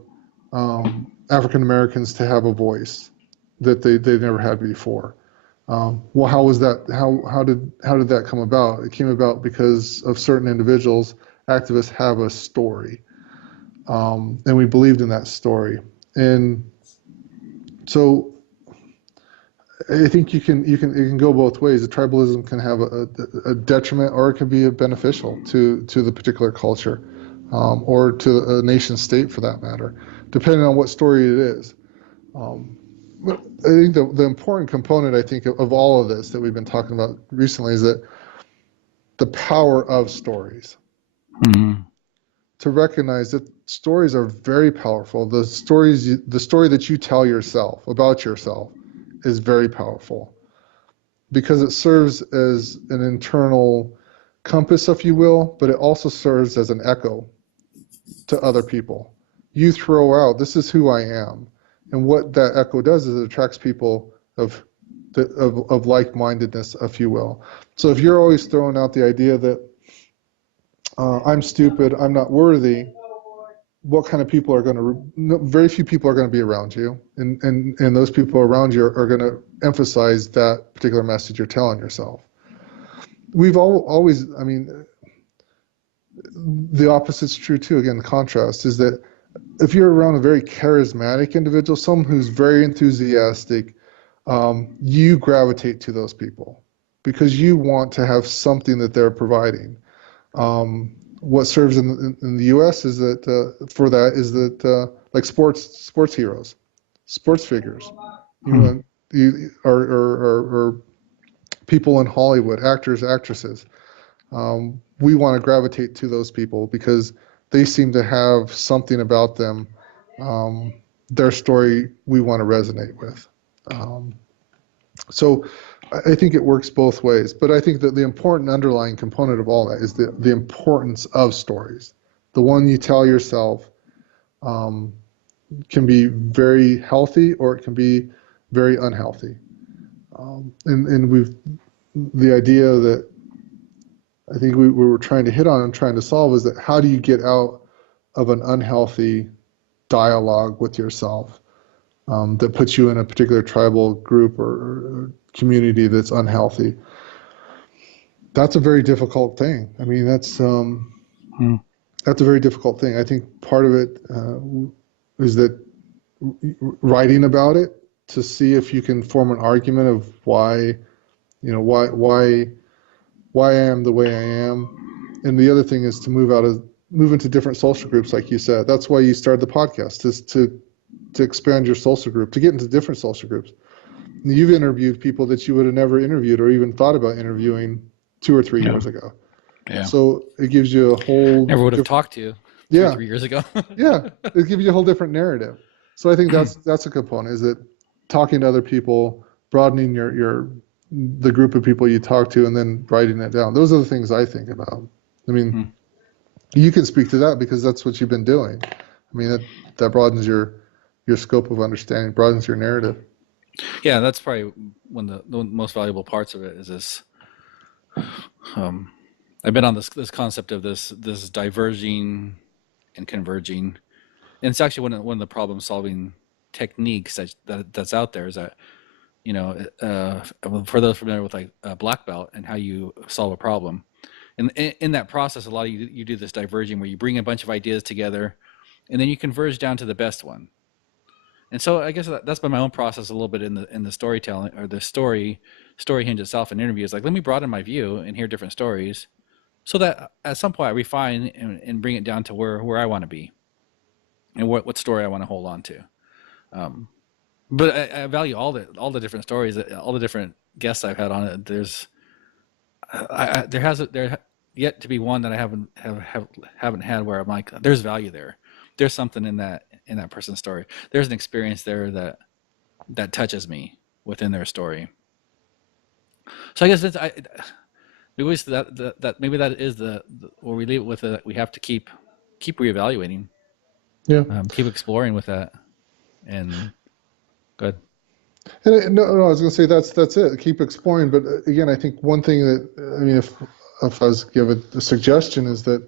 African Americans to have a voice that they never had before. Well, how was that? How did that come about? It came about because of certain individuals. Activists have a story, and we believed in that story. And so I think it can go both ways. The tribalism can have a detriment, or it can be beneficial to the particular culture, or to a nation state for that matter, depending on what story it is. But I think the important component, I think, of all of this that we've been talking about recently, is that the power of stories. To recognize that stories are very powerful. The story that you tell yourself about yourself is very powerful, because it serves as an internal compass, if you will, but it also serves as an echo to other people. You throw out, this is who I am, and what that echo does is it attracts people of like-mindedness, if you will. So if you're always throwing out the idea that I'm stupid, I'm not worthy, what kind of people are going to, very few people are going to be around you, and those people around you are going to emphasize that particular message you're telling yourself. we've always, I mean, the opposite's true too. Again, the contrast is that if you're around a very charismatic individual, someone who's very enthusiastic, you gravitate to those people because you want to have something that they're providing. What serves in the U.S. is that for that is that like sports heroes, sports figures, you Hmm. know, or people in Hollywood, actors, actresses. We want to gravitate to those people because they seem to have something about them, um, their story we want to resonate with. Um, so I think it works both ways, but I think that the important underlying component of all that is the importance of stories. The one you tell yourself um, can be very healthy or it can be very unhealthy. And the idea that I think we were trying to hit on and trying to solve is that how do you get out of an unhealthy dialogue with yourself that puts you in a particular tribal group or community that's unhealthy? That's a very difficult thing. I mean, Hmm. that's a very difficult thing. I think part of it is that writing about it to see if you can form an argument of why, why I am the way I am. And the other thing is to move into different social groups, like you said. That's why you started the podcast, is to expand your social group, to get into different social groups. You've interviewed people that you would have never interviewed or even thought about interviewing 2 or 3 years Yeah. ago. Yeah. So it gives you a whole Never would have different, talked to you two, yeah, 3 years ago. yeah, it gives you a whole different narrative. So I think that's a component, is that talking to other people, broadening your the group of people you talk to, and then writing it down. Those are the things I think about. I mean, Hmm. you can speak to that because that's what you've been doing. I mean, that broadens your scope of understanding, broadens your narrative. Yeah, that's probably one of the most valuable parts of it is this. Um, I've been on this concept of this diverging and converging, and it's actually one of the problem solving techniques that's out there is that for those familiar with like black belt and how you solve a problem, and in that process, a lot of you do this diverging where you bring a bunch of ideas together, and then you converge down to the best one. And so I guess that's been my own process a little bit in the storytelling or the story hinge itself in interviews. Like, let me broaden my view and hear different stories, so that at some point I refine and bring it down to where I want to be and what story I want to hold on to. Um, but I value all the different stories, all the different guests I've had on it. There yet to be one that I haven't had where I'm like, there's value there. There's something in that person's story. There's an experience there that touches me within their story. So I guess maybe maybe that is the where we leave it with it. We have to keep reevaluating, Yeah. keep exploring with that, and good. No, I was going to say that's it. Keep exploring. But again, I think one thing that I mean, if I was to give a suggestion, is that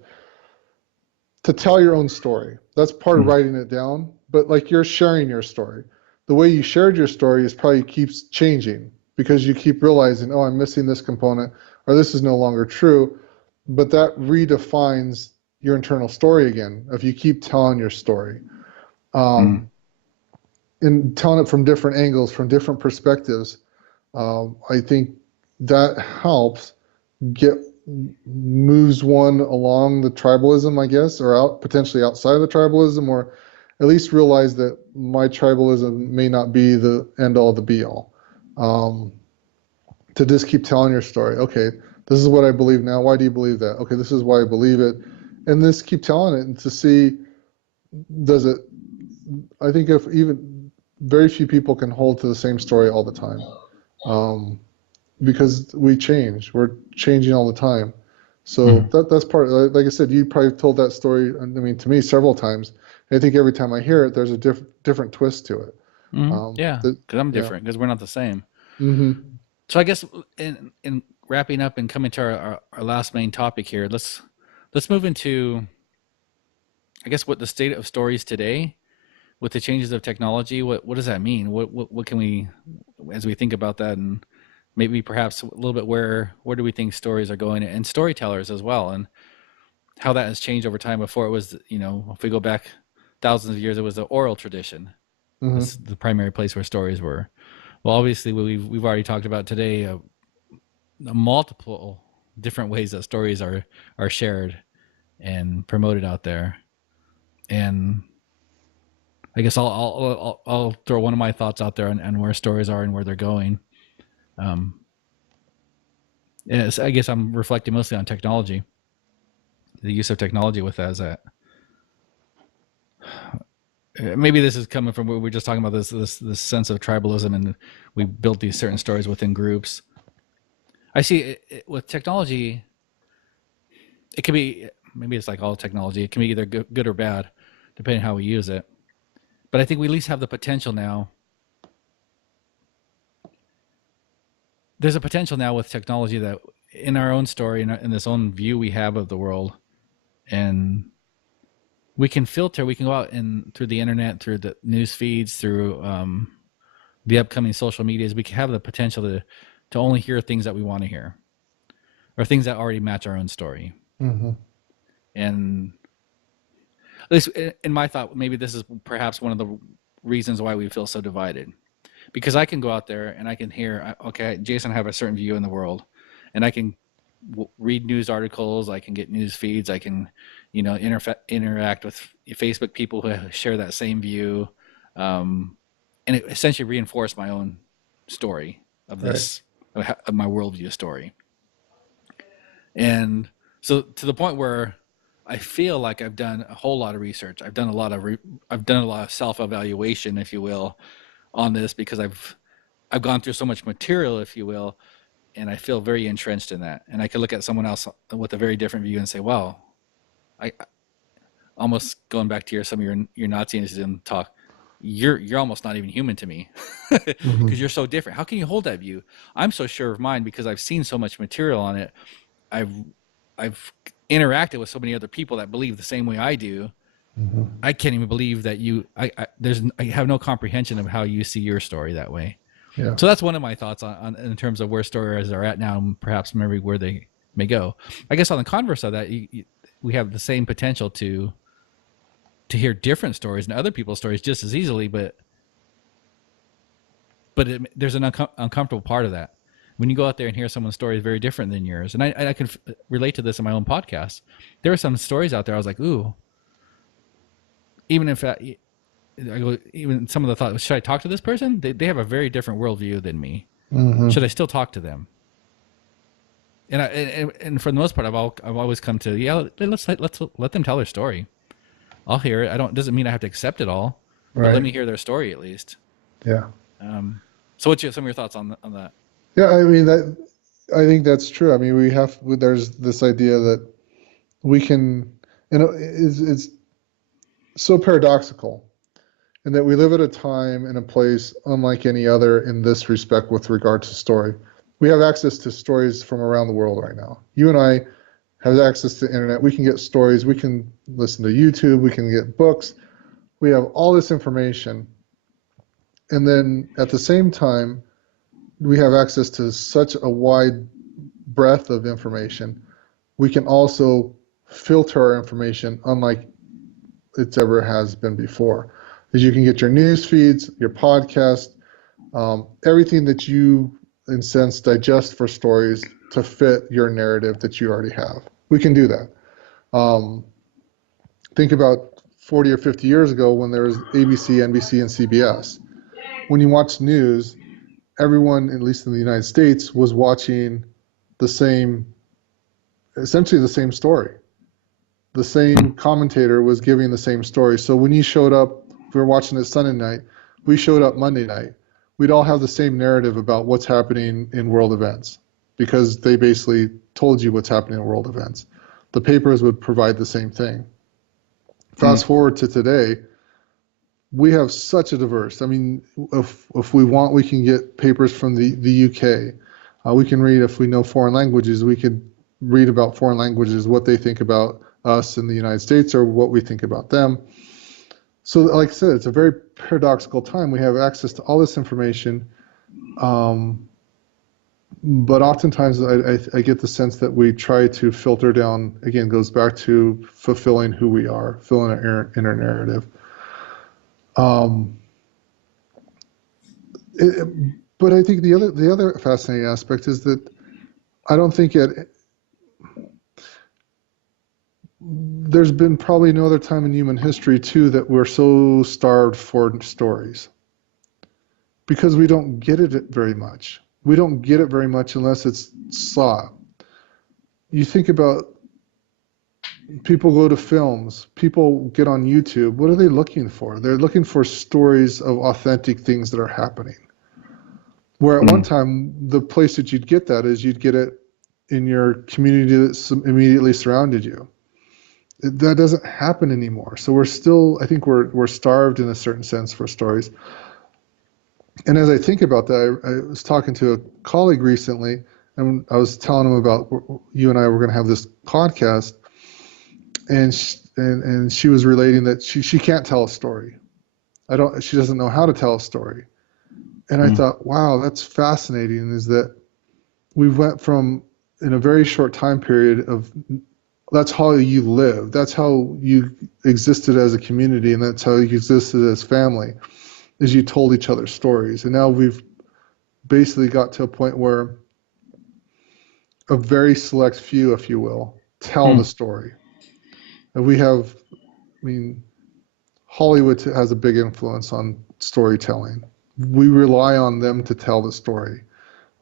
to tell your own story. That's part of Hmm. writing it down. But like you're sharing your story, the way you shared your story is probably keeps changing because you keep realizing, oh, I'm missing this component, or this is no longer true. But that redefines your internal story again if you keep telling your story. Hmm. Um, and telling it from different angles, from different perspectives. I think that helps get moves one along the tribalism, I guess, or out potentially outside of the tribalism, or at least realize that my tribalism may not be the end all, the be all. Um, to just keep telling your story. Okay, this is what I believe now. Why do you believe that? Okay, this is why I believe it, and just keep telling it and to see does it. I think if even very few people can hold to the same story all the time. Um, because we change. We're changing all the time. So Hmm. that's part. Like I said, you probably told that story. I mean, to me several times. I think every time I hear it, there's a different twist to it. Hmm. Yeah, That, because I'm yeah. different because we're not the same. Mm-hmm. So I guess in wrapping up and coming to our last main topic here, let's move into, I guess, what the state of stories today with the changes of technology. What does that mean? What can we, as we think about that, and maybe perhaps a little bit where do we think stories are going, and storytellers as well, and how that has changed over time. Before it was, if we go back thousands of years, it was the oral tradition. That's Hmm. the primary place where stories were. Well, obviously, we've already talked about today multiple different ways that stories are shared and promoted out there. And I guess I'll throw one of my thoughts out there on where stories are and where they're going. Um, and I guess I'm reflecting mostly on technology, the use of technology with that. Is that maybe this is coming from what we were just talking about, this sense of tribalism, and we built these certain stories within groups. I see with technology, it can be, maybe it's like all technology. It can be either good or bad, depending on how we use it. But I think we at least have the potential now. There's a potential now with technology that in our own story, in this own view we have of the world, and we can filter. We can go out and through the internet, through the news feeds, through the upcoming social medias. We can have the potential to only hear things that we want to hear, or things that already match our own story. Hmm. And at least in my thought, maybe this is perhaps one of the reasons why we feel so divided. Because I can go out there and I can hear, okay, Jason, I have a certain view in the world, and I can read news articles, I can get news feeds, I can, interact with Facebook people who share that same view, and it essentially reinforce my own story of Right. this, of my worldview story. And so to the point where I feel like I've done a whole lot of research. I've done a lot of self-evaluation, if you will, on this, because I've gone through so much material, if you will, and I feel very entrenched in that. And I could look at someone else with a very different view and say, "Wow, I almost going back to some of your Nazism talk. You're almost not even human to me Hmm. because you're so different. How can you hold that view? I'm so sure of mine because I've seen so much material on it. I've I've interacted with so many other people that believe the same way I do. Hmm. I can't even believe that I have no comprehension of how you see your story that way." Yeah. So that's one of my thoughts on in terms of where stories are at now, and perhaps maybe where they may go. I guess on the converse of that, we have the same potential to hear different stories and other people's stories just as easily, but there's an uncomfortable part of that when you go out there and hear someone's story is very different than yours. And I can relate to this in my own podcast. There are some stories out there I was like, ooh, even if even some of the thought, should I talk to this person? They have a very different worldview than me. Hmm. Should I still talk to them? And for the most part, I've always come to, yeah, let's let them tell their story. I'll hear it. I don't doesn't mean I have to accept it all, but let Right. me hear their story at least. Yeah. So what's some of your thoughts on that? Yeah. I mean, I think that's true. I mean, there's this idea that we can, it's so paradoxical, and that we live at a time and a place unlike any other in this respect with regard to story. We have access to stories from around the world right now. You and I have access to the internet. We can get stories. We can listen to YouTube. We can get books. We have all this information. And then at the same time, we have access to such a wide breadth of information. We can also filter our information unlike it's ever has been before. As you can get your news feeds, your podcast, everything that you, in a sense, digest for stories to fit your narrative that you already have. We can do that. Um, think about 40 or 50 years ago when there was ABC, NBC, and CBS. When you watch news, everyone, at least in the United States, was watching the same, essentially the same story. The same commentator was giving the same story. So when you showed up, if we were watching it Sunday night, we showed up Monday night. We'd all have the same narrative about what's happening in world events because they basically told you what's happening in world events. The papers would provide the same thing. Mm. Fast forward to today, we have such a diverse. I mean, if we want, we can get papers from the UK. We can read, if we know foreign languages, we could read about foreign languages, what they think about us in the United States or what we think about them. So, like I said, it's a very paradoxical time. We have access to all this information, um, But oftentimes I get the sense that we try to filter down, again, goes back to fulfilling who we are, filling our inner narrative. Um, it, but I think the other fascinating aspect is that I don't think there's been probably no other time in human history too that we're so starved for stories because we don't get it very much. We don't get it very much unless it's sought. You think about people go to films, people get on YouTube. What are they looking for? They're looking for stories of authentic things that are happening. Where at one Mm. time, the place that you'd get that is you'd get it in your community that immediately surrounded you. That doesn't happen anymore. So we're still, I think we're starved in a certain sense for stories. And as I think about that, I was talking to a colleague recently, and I was telling him about you and I were going to have this podcast, and she was relating that she can't tell a story. She doesn't know how to tell a story. And I Mm. thought, wow, that's fascinating. Is that we went from in a very short time period of that's how you live, that's how you existed as a community, and that's how you existed as family, is you told each other stories. And now we've basically got to a point where a very select few, if you will, tell the Mm. story. And we have, I mean, Hollywood has a big influence on storytelling. We rely on them to tell the story.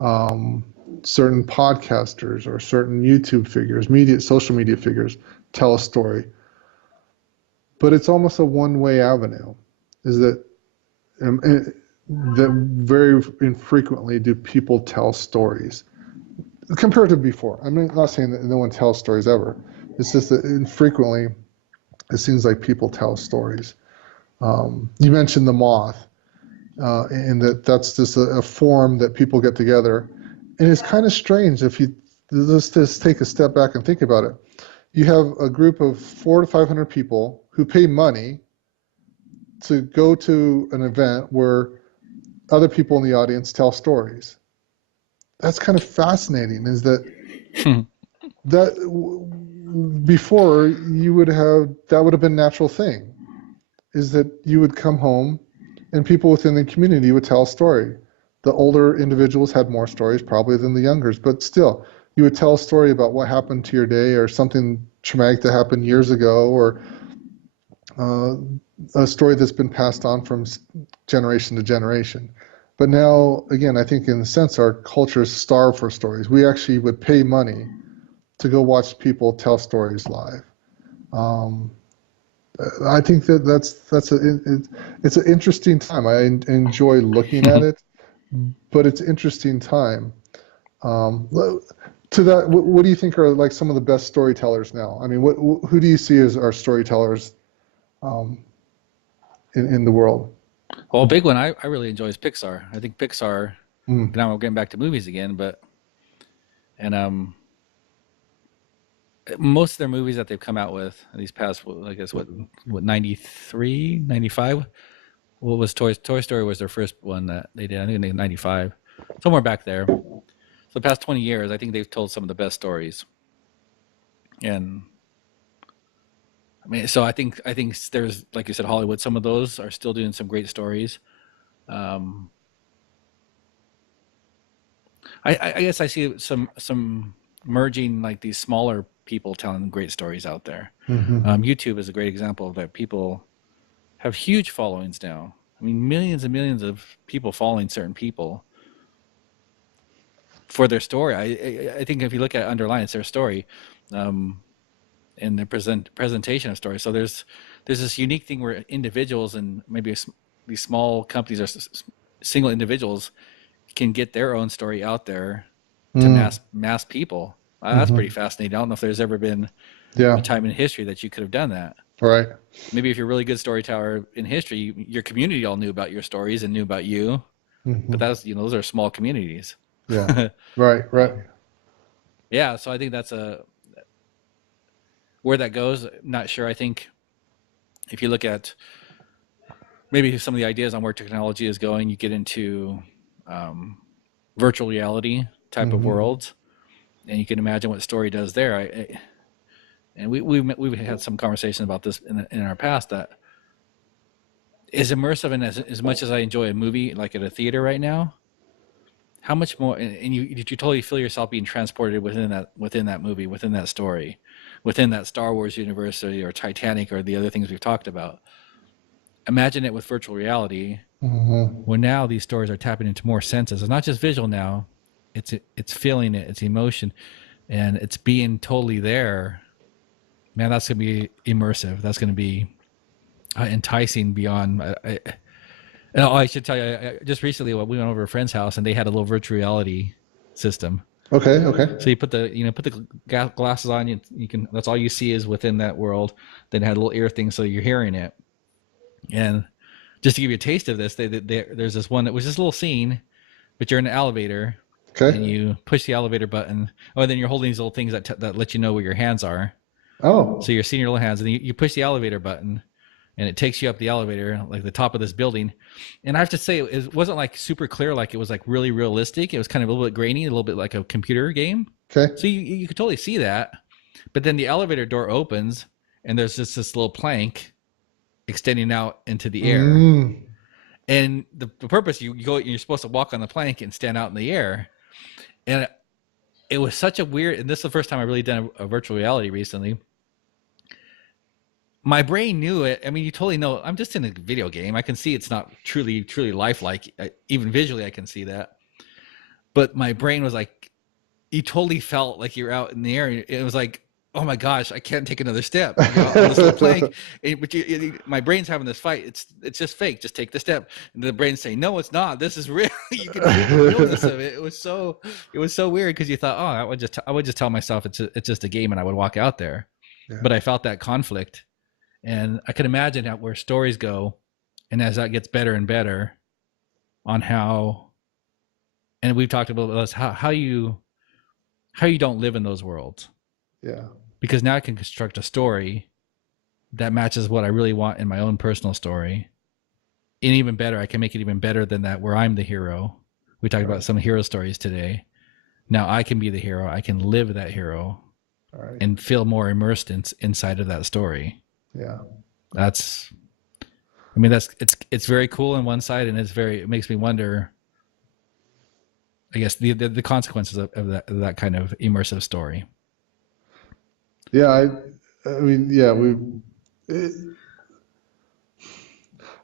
Um, Certain podcasters or certain YouTube figures, social media figures, tell a story, but it's almost a one-way avenue. Is that that very infrequently do people tell stories compared to before. I'm not saying that no one tells stories ever. It's just that infrequently it seems like people tell stories. You mentioned the moth, and that's just a forum that people get together, and it's kind of strange if you let's just take a step back and think about it. You have a group of 400 to 500 people who pay money to go to an event where other people in the audience tell stories. That's kind of fascinating. Is that before you would have that would have been a natural thing. Is that you would come home and people within the community would tell a story. The older individuals had more stories probably than the youngers, but still, you would tell a story about what happened to your day or something traumatic that happened years ago, or uh, a story that's been passed on from generation to generation. But now, again, I think in a sense our culture is starved for stories. We actually would pay money to go watch people tell stories live. Um, I think it's an interesting time. I enjoy looking at it, but it's an interesting time. Um, to that, what do you think are like some of the best storytellers now? I mean, who do you see as our storytellers um, in the world? Well, a big one I really enjoy is Pixar. I think Pixar. Mm, Now we're getting back to movies again, but and most of their movies that they've come out with these past, I guess what 93, 95. What was Toy Story was their first one that they did. I think in 95, somewhere back there. So the past 20 years, I think they've told some of the best stories. And I mean, so I think there's, like you said, Hollywood. Some of those are still doing some great stories. Um, I guess I see some merging like these smaller people telling great stories out there. mm-hmm. YouTube is a great example of that. People have huge followings now. I mean, millions and millions of people following certain people for their story. I think if you look at underline, it's their story, um, and their presentation of stories. So there's this unique thing where individuals and maybe these small companies or single individuals can get their own story out there to Mm, mass people. That's mm-hmm. pretty fascinating. I don't know if there's ever been a Yeah, time in history that you could have done that. right. Maybe if you're a really good storyteller in history, your community all knew about your stories and knew about you. But Mm-hmm. that's those are small communities. Yeah, right, right. Yeah, so I think that's a where that goes. Not sure. I think if you look at maybe some of the ideas on where technology is going, you get into um, virtual reality. type of Hmm. worlds, and you can imagine what story does there. And we've had some conversation about this in our past, that as immersive and as much as I enjoy a movie like at a theater right now, how much more, and you totally feel yourself being transported within that movie, within that story, within that Star Wars universe, or Titanic, or the other things we've talked about. Imagine it with virtual reality, Hmm. when now these stories are tapping into more senses. It's not just visual now; it's feeling it, it's emotion, and it's being totally there. Man, that's gonna be immersive. That's gonna be enticing beyond. I should tell you, just recently we went over to a friend's house and they had a little virtual reality system. Okay, okay. So you put the glasses on. You can, that's all you see is within that world. Then it had a little ear thing, so you're hearing it. And just to give you a taste of this, there's this one that was this little scene, but you're in an elevator and Okay. you push the elevator button. Oh, and then you're holding these little things that let you know where your hands are. So Oh, you're seeing your little hands, and then you push the elevator button, and it takes you up the elevator, like the top of this building. And I have to say, it wasn't like super clear, like it was like really realistic. It was kind of a little bit grainy, a little bit like a computer game. okay. So you could totally see that. But then the elevator door opens, and there's just this little plank extending out into the air. Mm. And the purpose, you're supposed to walk on the plank and stand out in the air. And it was such a weird, and this is the first time I really done a virtual reality recently. My brain knew it. I mean, you totally know. I'm just in a video game. I can see it's not truly lifelike. Even visually, I can see that. But my brain was like, you totally felt like you're out in the air. It was like, oh my gosh, I can't take another step. You're out on this little plank, but my brain's having this fight. It's just fake. Just take the step. And the brain's saying, no, it's not. This is real. You can feel the realness of it. It was so weird, because you thought, oh, I would just tell myself it's just a game, and I would walk out there. Yeah, But I felt that conflict. And I can imagine where stories go, and as that gets better and better, on how, and we've talked about this, how you don't live in those worlds, yeah, because now I can construct a story that matches what I really want in my own personal story, and even better, I can make it even better than that, where I'm the hero. We talked all about right, some hero stories today. Now I can be the hero. I can live that hero all right, and feel more immersed inside of that story. yeah, That's, I mean, it's very cool on one side, and it makes me wonder, I guess, the consequences of that kind of immersive story. yeah. I mean, yeah. It,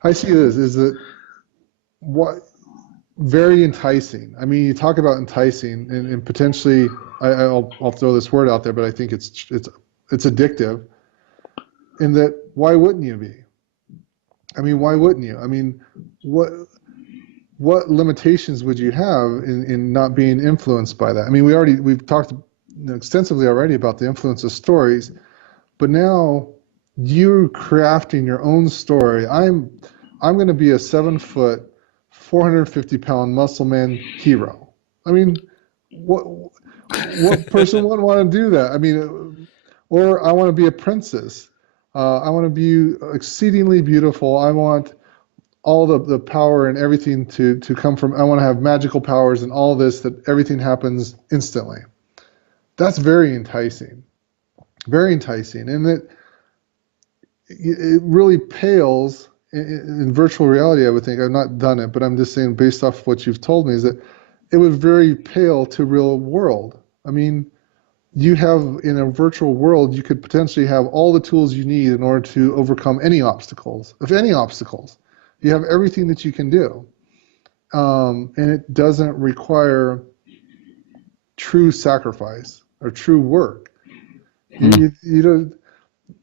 I see this is that what very enticing. I mean, you talk about enticing, and potentially, I'll throw this word out there, but I think it's addictive. In that, why wouldn't you be? I mean, why wouldn't you? I mean, what what limitations would you have in not being influenced by that? I mean, we've talked extensively already about the influence of stories, but now you're crafting your own story. I'm going to be a 7 foot, 450 pound muscle man hero. I mean, what person would want to do that? I mean, or I want to be a princess. I want to be exceedingly beautiful. I want all the power and everything to come from. I want to have magical powers and all this, that everything happens instantly. That's very enticing, and it really pales in virtual reality. I would think, I've not done it, but I'm just saying, based off what you've told me, is that it would very pale to real world. I mean, you have, in a virtual world, you could potentially have all the tools you need in order to overcome any obstacles. If any obstacles, you have everything that you can do, and it doesn't require true sacrifice or true work. Hmm. You don't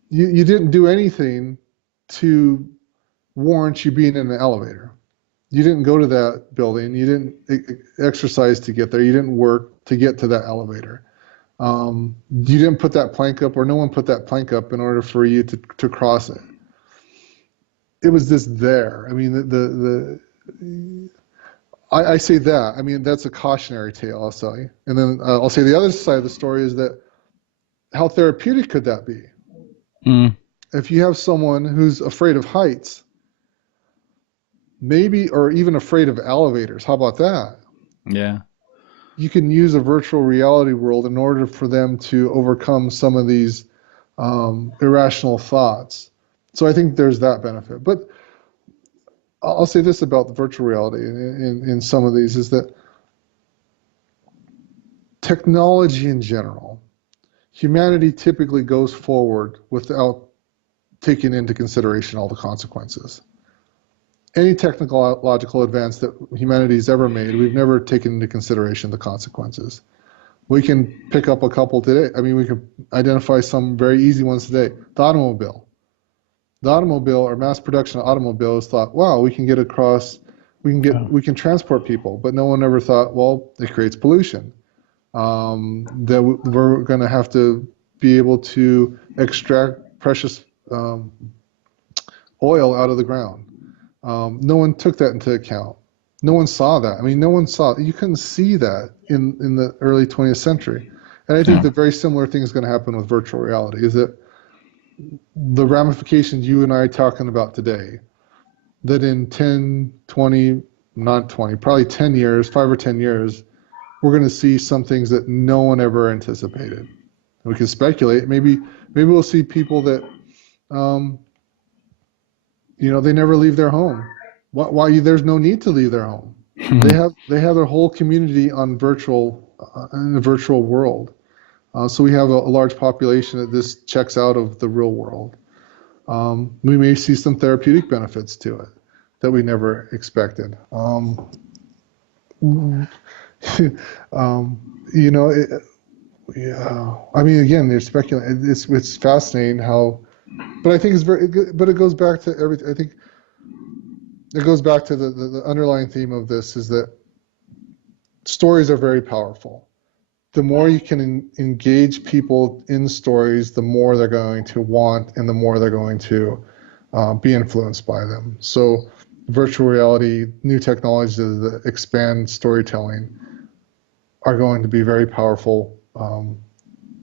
you didn't do anything to warrant you being in an elevator. You didn't go to that building. You didn't exercise to get there. You didn't work to get to that elevator. You didn't put that plank up, or no one put that plank up in order for you to cross it. It was just there. I mean, I say that. I mean, that's a cautionary tale, I'll say. And then I'll say the other side of the story is that, how therapeutic could that be? Mm. If you have someone who's afraid of heights, maybe, or even afraid of elevators, how about that? Yeah. you can use a virtual reality world in order for them to overcome some of these irrational thoughts. So I think there's that benefit. But I'll say this about the virtual reality in some of these is that technology in general, humanity typically goes forward without taking into consideration all the consequences. Any technological advance that humanity's ever made, we've never taken into consideration the consequences. We can pick up a couple today. I mean, we can identify some very easy ones today. The automobile. The automobile or mass production of automobiles thought, wow, we can get across, we can transport people, but no one ever thought, well, it creates pollution. That we're going to have to be able to extract precious oil out of the ground. No one took that into account. No one saw that. I mean, no one saw. You couldn't see that in the early 20th century. And I think Yeah. that very similar thing is going to happen with virtual reality. Is that the ramifications you and I are talking about today? That in 10, 20, not 20, probably 10 years, 5 or 10 years, we're going to see some things that no one ever anticipated. We can speculate. Maybe we'll see people that um, they never leave their home. Why there's no need to leave their home. They have their whole community on virtual in the virtual world. So we have a large population that this checks out of the real world. We may see some therapeutic benefits to it that we never expected. You know, yeah. I mean, again, they're speculating. It's fascinating how, but I think it's very. But it goes back to everything. I think it goes back to the underlying theme of this is that stories are very powerful. The more you can engage people in stories, the more they're going to want and the more they're going to be influenced by them. So virtual reality, new technologies that expand storytelling are going to be very powerful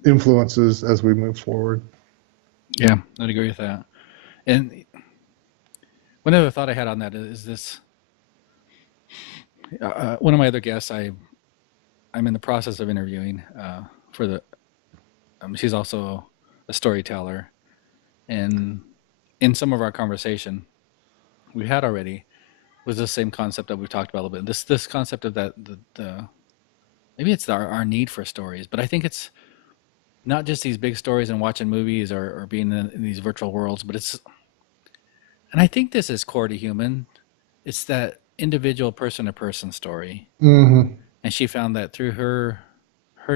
influences as we move forward. Yeah, I'd agree with that. And one other thought I had on that is this. One of my other guests, I'm in the process of interviewing for the. She's also a storyteller, and in some of our conversation we had already was the same concept that we've talked about a little bit. This concept of that the maybe it's our need for stories, but I think it's not just these big stories and watching movies or being in these virtual worlds, but it's, and I think this is core to human. It's that individual person to person story, Mm-hmm. and she found that through her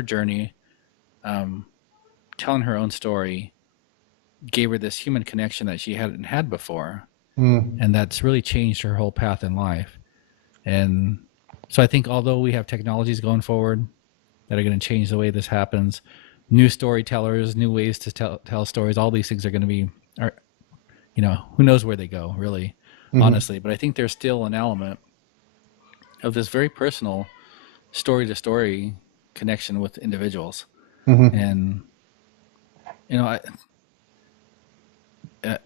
journey, um, telling her own story gave her this human connection that she hadn't had before, Mm-hmm. and that's really changed her whole path in life. And so I think although we have technologies going forward that are going to change the way this happens, new storytellers, new ways to tell stories, all these things are going to be, are, who knows where they go, really, Mm-hmm. honestly. But I think there's still an element of this very personal story to story connection with individuals. Mm-hmm. And, you know, I,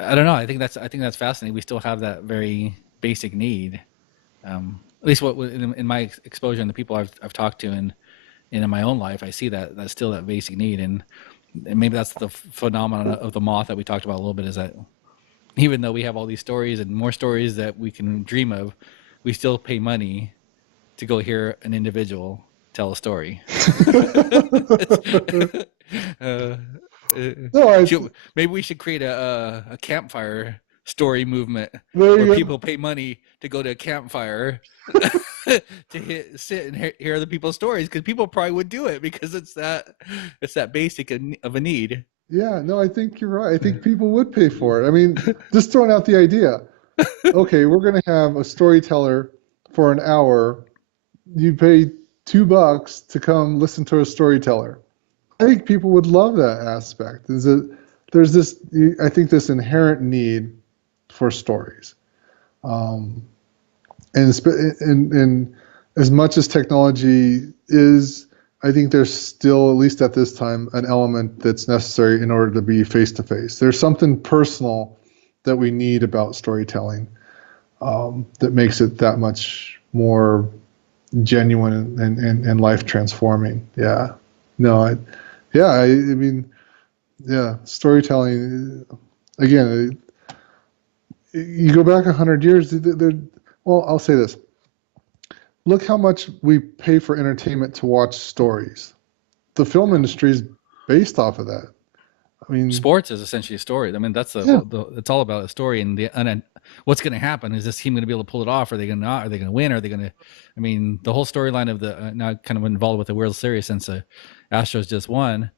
I don't know. I think that's fascinating. We still have that very basic need. At least what in my exposure and the people I've talked to and in my own life, I see that that's still that basic need, and maybe that's the phenomenon of the moth that we talked about a little bit. Is that even though we have all these stories and more stories that we can dream of, we still pay money to go hear an individual tell a story. uh, No, maybe we should create a campfire story movement there where you go. people pay money to go to a campfire to sit and hear other people's stories, because people probably would do it because it's that basic of a need. Yeah, no, I think you're right. I think people would pay for it. I mean, just throwing out the idea. Okay, we're going to have a storyteller for an hour. You pay $2 to come listen to a storyteller. I think people would love that aspect. Is that there's this, I think, this inherent need for stories. Um, and as much as technology is, I think there's still, at least at this time, an element that's necessary in order to be face to face. There's something personal that we need about storytelling that makes it that much more genuine and life transforming. Yeah. No, I mean, yeah, storytelling, again, you go back 100 years, well, I'll say this. Look how much we pay for entertainment to watch stories. The film industry is based off of that. I mean, Sports is essentially a story. I mean, that's yeah, it's all about a story and what's going to happen. Is this team going to be able to pull it off? Are they going to not? Are they going to win? Are they going to? I mean, the whole storyline of the now kind of involved with the World Series since the Astros just won.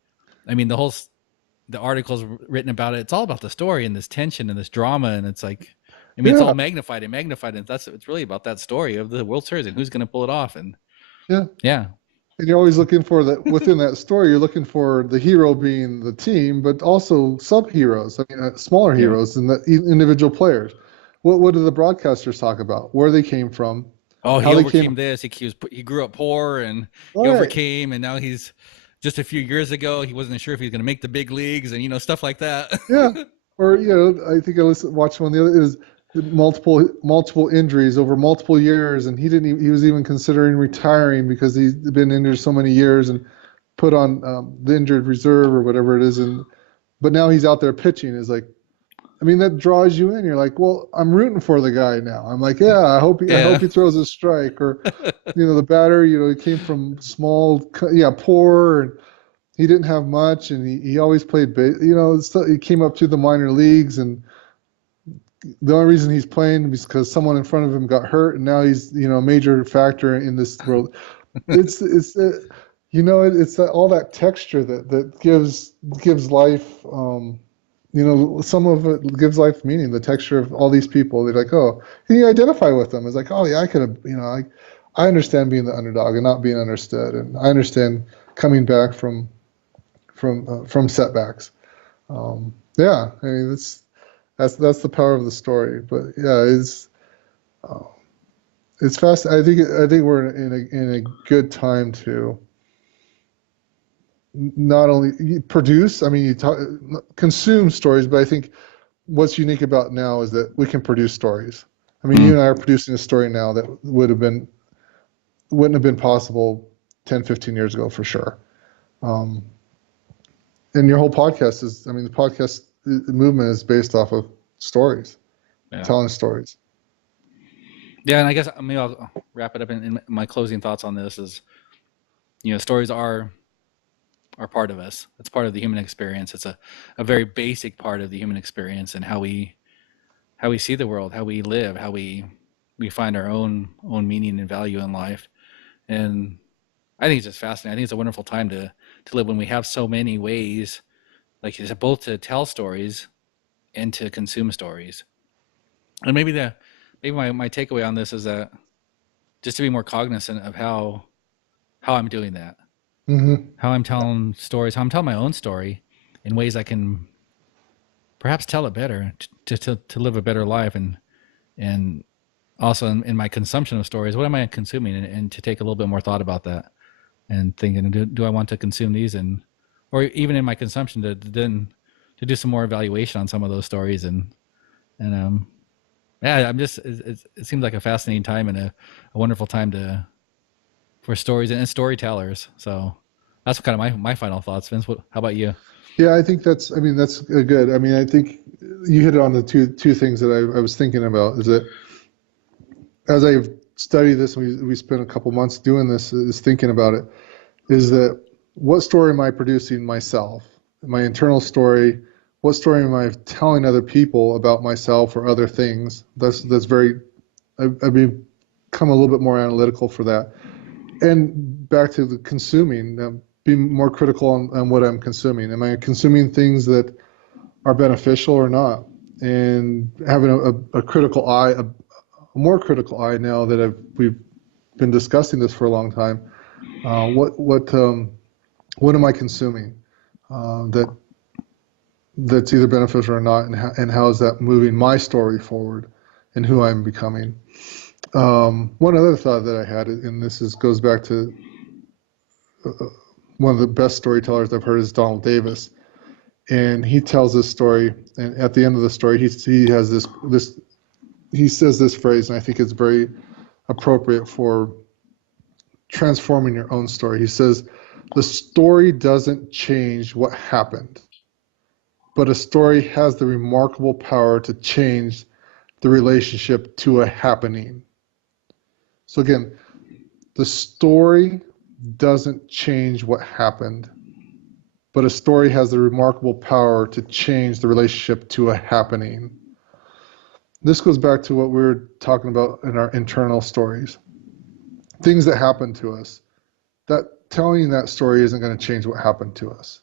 I mean, the articles written about it. It's all about the story and this tension and this drama, and it's like, I mean, it's all yeah, magnified and magnified, and it's really about that story of the World Series and who's going to pull it off. And yeah. yeah, And you're always looking for that within that story. You're looking for the hero being the team, but also sub-heroes. I mean, smaller yeah. heroes and the individual players. What do the broadcasters talk about? Where they came from, Oh, he how they came. overcame this. He grew up poor and he Right. overcame, and now he's just a few years ago he wasn't sure if he's going to make the big leagues, and stuff like that. Yeah. Or I think watched one of the other is multiple injuries over multiple years, and he was even considering retiring because he's been injured so many years and put on the injured reserve or whatever it is, and but now he's out there pitching. Is like, I mean, that draws you in. You're like, well, I'm rooting for the guy now. I'm like, yeah, I hope Yeah, he throws a strike. Or, the batter, he came from poor, and he didn't have much, and he always played base. He came up through the minor leagues, and the only reason he's playing is because someone in front of him got hurt, and now he's a major factor in this world. It's all that texture that gives life. Some of it gives life meaning. The texture of all these people. They're like, oh, and you identify with them. It's like, oh yeah, I could have. I understand being the underdog and not being understood, and I understand coming back from setbacks. Yeah, I mean that's the power of the story. But yeah, it's fast. I think we're in a good time to not only produce. I mean, consume stories, but I think what's unique about now is that we can produce stories. I mean, you and I are producing a story now that wouldn't have been possible 10, 15 years ago for sure. Um, and your whole podcast the podcast movement is based off of stories, yeah, telling stories. yeah. And I guess maybe I'll wrap it up in my closing thoughts on this is, stories are part of us. It's part of the human experience. It's a very basic part of the human experience and how we see the world, how we live, how we find our own meaning and value in life. And I think it's just fascinating. I think it's a wonderful time to live when we have so many ways, like you said, both to tell stories and to consume stories. And maybe my takeaway on this is that just to be more cognizant of how I'm doing that, Hmm. how I'm telling stories, how I'm telling my own story in ways I can perhaps tell it better to live a better life, and also in my consumption of stories, what am I consuming, and to take a little bit more thought about that and thinking, do I want to consume these, and or even in my consumption to do some more evaluation on some of those stories, and yeah, it seems like a fascinating time and a wonderful time for stories and storytellers. So that's kind of my final thoughts. Vince, how about you? Yeah, I think that's good. I mean, I think you hit on the two things that I was thinking about is that as I've studied this, and we spent a couple months doing this, is thinking about it, is that what story am I producing myself? My internal story. What story am I telling other people about myself or other things? That's very. I've become a little bit more analytical for that. And back to the consuming, be more critical on what I'm consuming. Am I consuming things that are beneficial or not? And having a critical eye, a more critical eye now that we've been discussing this for a long time. What am I consuming that's either beneficial or not, and how is that moving my story forward and who I'm becoming? One other thought that I had, and goes back to one of the best storytellers I've heard is Donald Davis, and he tells this story, and at the end of the story, he has this he says this phrase, and I think it's very appropriate for transforming your own story. He says, the story doesn't change what happened, but a story has the remarkable power to change the relationship to a happening. So again, the story doesn't change what happened, but a story has the remarkable power to change the relationship to a happening. This goes back to what we were talking about in our internal stories. Things that happen to us. That telling that story isn't going to change what happened to us.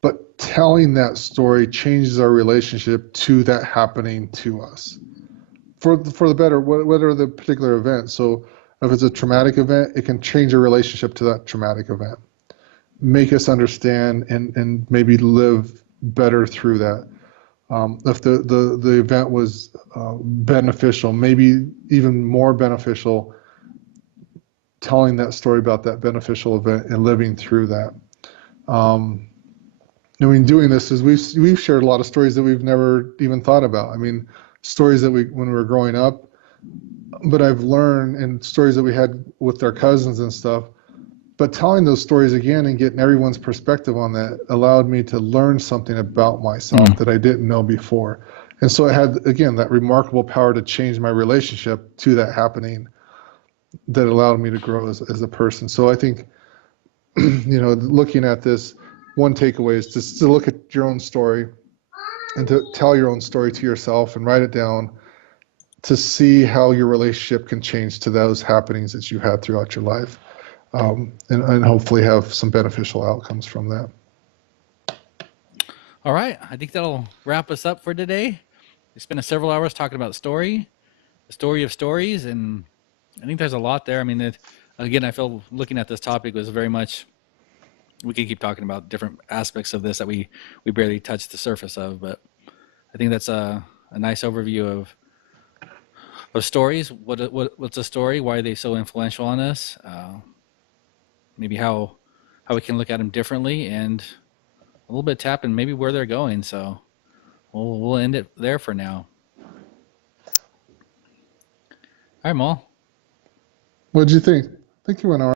But telling that story changes our relationship to that happening to us. For the better, whatever the particular event. So if it's a traumatic event, it can change your relationship to that traumatic event. Make us understand and maybe live better through that. If the event was beneficial, maybe even more beneficial, telling that story about that beneficial event and living through that. I mean, doing this is we've shared a lot of stories that we've never even thought about. I mean, stories that when we were growing up, but I've learned, and stories that we had with our cousins and stuff. But telling those stories again and getting everyone's perspective on that allowed me to learn something about myself that I didn't know before. And so it had, again, that remarkable power to change my relationship to that happening that allowed me to grow as a person. So I think, looking at this, one takeaway is just to look at your own story and to tell your own story to yourself and write it down to see how your relationship can change to those happenings that you had throughout your life, and hopefully have some beneficial outcomes from that. All right, I think that'll wrap us up for today. We spent several hours talking about the story of stories, and I think there's a lot there. I mean, again, I feel looking at this topic was very much. We could keep talking about different aspects of this that we barely touched the surface of, but I think that's a nice overview of stories. What's a story? Why are they so influential on us? Maybe how we can look at them differently, and a little bit tapping maybe where they're going. So we'll end it there for now. All right, Maul. What did you think? I think you went all right.